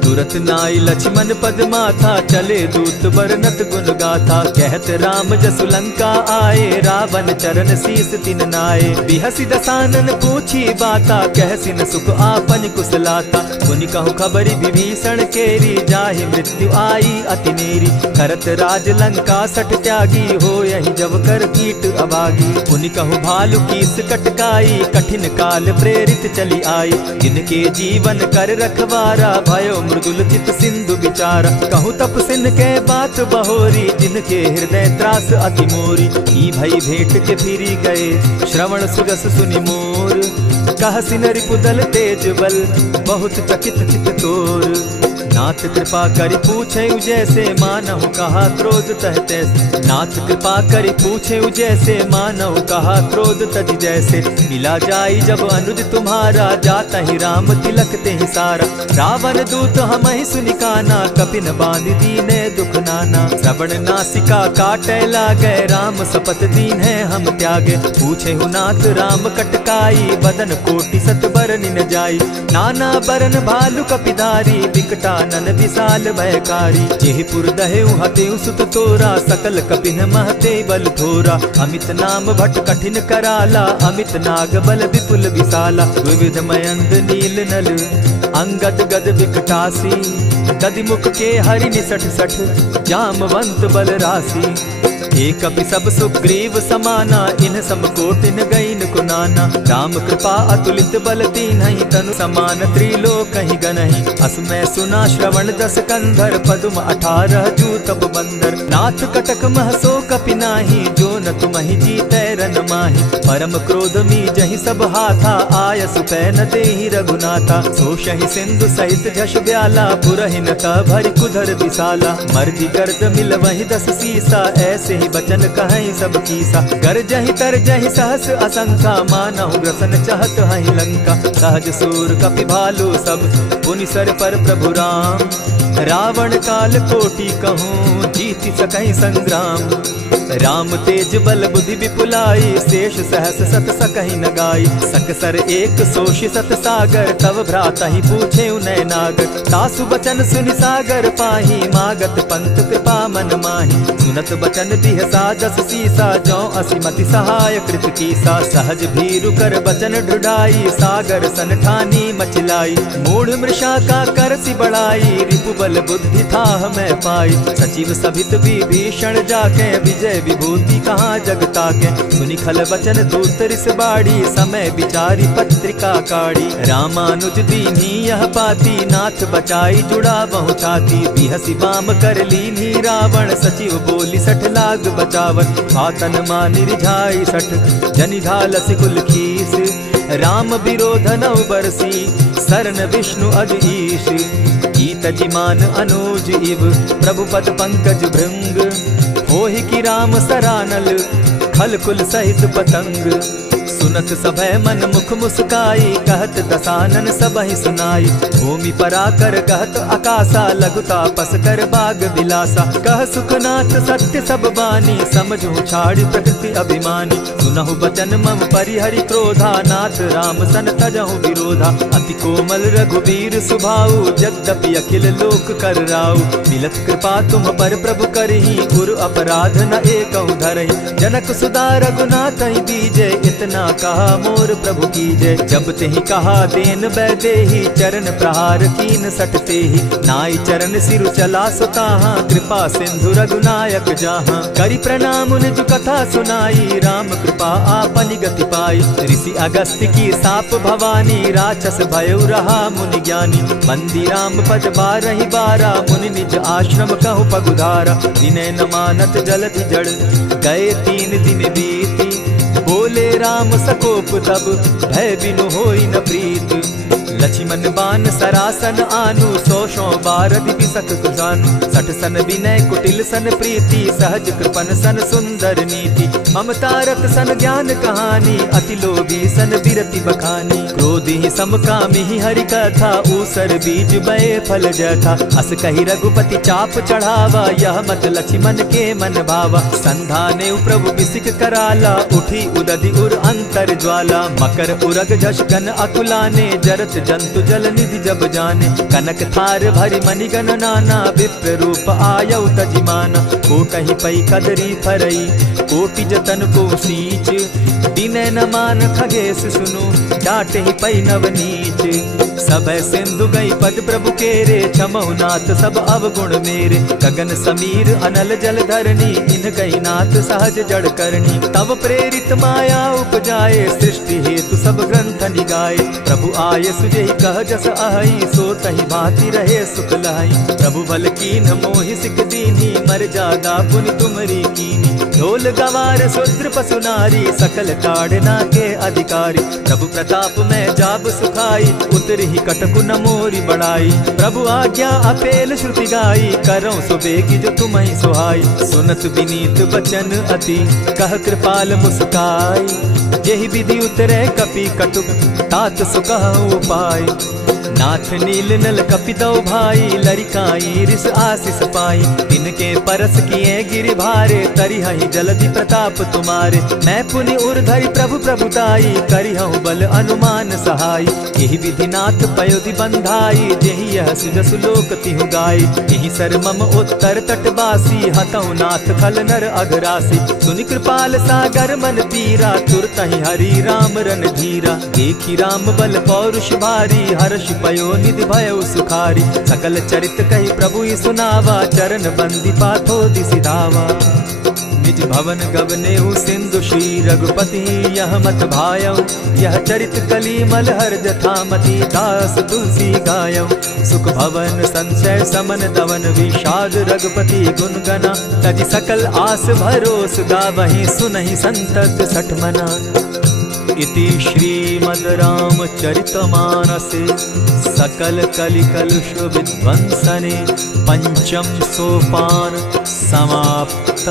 तुरत नाई लक्ष्मण पद माथा, चले दूत बरनत गुण गाथा। कहत राम जसु लंका आए, रावण चरण शीस तिन नाये। बिहसि दसानन पूछी बाता, कहसिन सुख आपन कुशलाता। मुनि कहु खबरि विभीषण केरी, जाहि मृत्यु आई अति नेरी। करत राज लंका सठ त्यागी, हो यही जब कर कीट अभागी। मुनि कहु भालु कीस कटकाई, कठिन काल प्रेरित चली आई। जिनके जीवन कर रखवारा, भयो मृदुल चित सिंधु विचारा। कहूँ तपसिन के बात बहोरी, जिनके हृदय त्रास अति मोरी। की भई भेंट के फिरी गए, श्रवण सुजस सुनि मोर। कहसिन रिपुदल तेज बल, बहुत चकित चित तोर। नाथ कृपा करि पूछे जैसे, मानहु कहा क्रोध तह तैसे। नाथ कृपा करि पूछे जैसे, मानहु कहा क्रोध तज जैसे। मिला जाई जब अनुज तुम्हारा, जाता ही राम तिलक ते ही सारा। रावण दूत हम ही सुनि काना, कपिन बांधि दीने दुख नाना। श्रवण नासिका काटे लागे, राम सपत दीन है हम त्यागे। पूछे हु नाथ राम कटकाई, बदन कोटि सत बरनि न जाई। नाना बरन भालु कपिधारी, बिकटा नन विशाल भयकारी। जेहिपुर दहेउ हतेउ सुत तोरा, सकल कपिन महते बल थोरा। अमित नाम भट कठिन कराला, अमित नाग बल विपुल विशाला। विविध मयंद नील नल, अंगद गद विकटासी। दधिमुख के हरि निसठ सठ, जामवंत बल राशि। एक कपि सब सुग्रीव समाना, इन सम कोटिन गईन कुनाना। राम कृपा अतुलित बल तीन्हि, तनु समान त्रिलोक ही गनहि। असमय सुना श्रवण दस कंधर, पदुम 18 जूतब बंदर। नाथ कटक महसो कपि नाही, जो न तुमहि जीतै रन माहि। परम क्रोध मी जहि सब हाथा, आयसु पै न देहि रघुनाथा। सोषहि सिंधु सहित झष ब्याला, पुरहि न त भरि कुधर विशाला। मर्दि गर्द मिल वहि 10 सीसा, ऐसे बचन कहीं सब कीसा। कर जहि तर जहि सहस असंखा, मानहु ग्रसन चाहत हहि लंका। सहज सूर कपि भालु सब, पुनि सर पर प्रभु राम। रावण काल कोटि कहूँ, जीति सकहि संग्राम। राम तेज बल बुद्धि विपुलाई, शेष सहस सत सकहि न गाई। सकसर एक सोषि सत सागर, तव भ्राता ही पूछे उनय नागर। तासु बचन सुनि सागर पाही, मागत पंत कृपा मन माही। सुनत बचन दिह साजस सीसा, जौ असिमति सहाय कृत कीसा। सहज भीरु कर बचन ढुढ़ाई, सागर सन ठानी मचलाई। मूढ़ मृषा का कर सी बढ़ाई, रिपु बल बुद्धि थाह मैं पाई। सचिव सभित विभीषण जाके, विजय विभूति कहाँ जगता के। सुनि खल बचन दूत रिस बाड़ी, समय विचारी पत्रिका काढ़ी। रामानुज दीन्ही यह पाती, नाथ बचाई जुड़ा बहु छाती। बिहसी बाम कर लीन्ही रावण, सचिव बोली 60 लाग बचावन। आतन मानि रिझाई 60, जनि ढाल सिकुल खीस। राम विरोध नौ बरसी, सरन विष्णु अज ईश। ईत जिमान अनुज इव, प्रभु पद पंकज भृंग। होहि की राम सरानल, खल कुल सहित पतंग। सुनत सभय मन मुख मुस्काई, कहत दसानन सबहि सुनाई। भूमि पराकर कहत आकाशा, लघुता पस कर बाग बिलासा। कह सुखनाथ सत्य सब बानी, समझू छाड़ प्रकृति अभिमानी। सुनहु बचन मम परिहरि क्रोधा, नाथ राम सन तजहु विरोधा। अति कोमल रघुबीर सुभाऊ, यद्यपि अखिल लोक कर राऊ। मिलत कृपा तुम पर प्रभु करही, गुरु अपराध न एकहु धरहि। जनक सुदा रघुनाथ ही दीजे, इतना कहा मोर प्रभु की जय। जब तेहि कहा देन बैदेही, चरण प्रहार कीन सटते ही। नाई चरण सिरु चला सुताहा, कृपा सिंधु रघुनायक जाहा। करि प्रणाम निज कथा सुनाई, राम कृपा आपनि गति पाई। ऋषि अगस्त की साप भवानी, राक्षस भयउ रहा मुनि ज्ञानी। बंदी राम पद बारहि बारा, मुनि निज आश्रम कहु पगुधारा। विनय न मानत जलधि जड़, गए 3 दिन बीती। बोले राम सकोप तब, भय बिनु होई न प्रीत। लक्ष्मण बान सरासन आनु, 100 बारदि बिसक कुजानु। 60 सन विनय कुटिल सन प्रीति, सहज कृपन सन सुंदर नीति। ममता रत सन ज्ञान कहानी, अति लोभी सन बिरति बखानी। क्रोधि समकामी हरि कथा, ऊसर बीज बये फल जथा। अस कहि रघुपति चाप चढ़ावा, यह मत लक्ष्मण के मन भावा। संधाने प्रभु बिसिक कराला, उठी उदधि उर अंतर ज्वाला। मकर उरग झष गन अकुलाने, जरत जंतु जल निधि जब जाने। कनक थार भरी मणिगण नाना, विप्र रूप आयउ तजिमाना। कोटहि पै कदरी फरई, कोटि जतन को सींच। विनय न मान खगेश सुनु, डांटहि पै नवनीच। सब सिंधु गई पद प्रभु केरे, क्षमहु नाथ सब अवगुण मेरे। गगन समीर अनल जल धरनी, इन गई नाथ सहज जड़ करनी। तब प्रेरित माया उपजाए, सृष्टि हेतु सब ग्रंथ निगाए। प्रभु आये सुजेहि कह जस अहई, सो तहि भांति रहे सुख लहई। प्रभु बल कीन्ह मोहि सिख दीन्ही, मर जादा पुनि तुमरी कीनी। ढोल गवार शूद्र पशु नारी, सकल ताड़ना के अधिकारी। प्रभु प्रताप में जाब सुखाई, उतरहि कटकु न मोरी बड़ाई। प्रभु आज्ञा अपेल श्रुति गाई, करऊं सो बेगी जो तुम्हि सुहाई। सुनत विनीत बचन अति, कह कृपाल मुस्काई। जेहि विधि उतरे कपि कटुक, तात सो कहउँ उपाय। नाथ नील नल कपितौ भाई, लरिकाई रिस आशीष पाई। तिनके परस किए गिरि भारे, तरिहहि जलधि प्रताप तुम्हारे। मैं पुनि उर्धरि प्रभु प्रभुताई, करिहउँ बल अनुमान सहाय। यही विधि नाथ पयोधि बंधाई, जेहि यह सुजसु लोक तिहु गाई। यही सर मम उत्तर तटवासी, हतौ नाथ खल नर अघरासी। सुनि कृपाल सागर मन पीरा, तुरतहि हरि राम रन धीरा। देखी राम बल पौरुष भारी, हर्ष पयो निधि भयउ सुखारी। सकल चरित कही प्रभु सुनावा, चरण बंदी पाथो दिसि धावा। निज भवन गवनेउ सिंधु श्री रघुपति, यह मत भायउ। यह चरित कली मलहर जथामति, दास तुलसी गायउ। सुख भवन संशय समन दवन, विषाद रघुपति गुण गना। तजि सकल आस भरोस, गावहि सुनहि संतत 60 मना। इति श्रीमद् रामचरितमानसे, सकल कलि कलुष विध्वंसने। 5म सोपान समाप्त।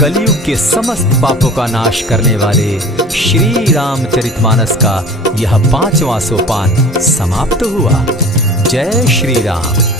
कलयुग के समस्त पापों का नाश करने वाले श्री रामचरितमानस का यह 5वां सोपान समाप्त हुआ। जय श्री राम।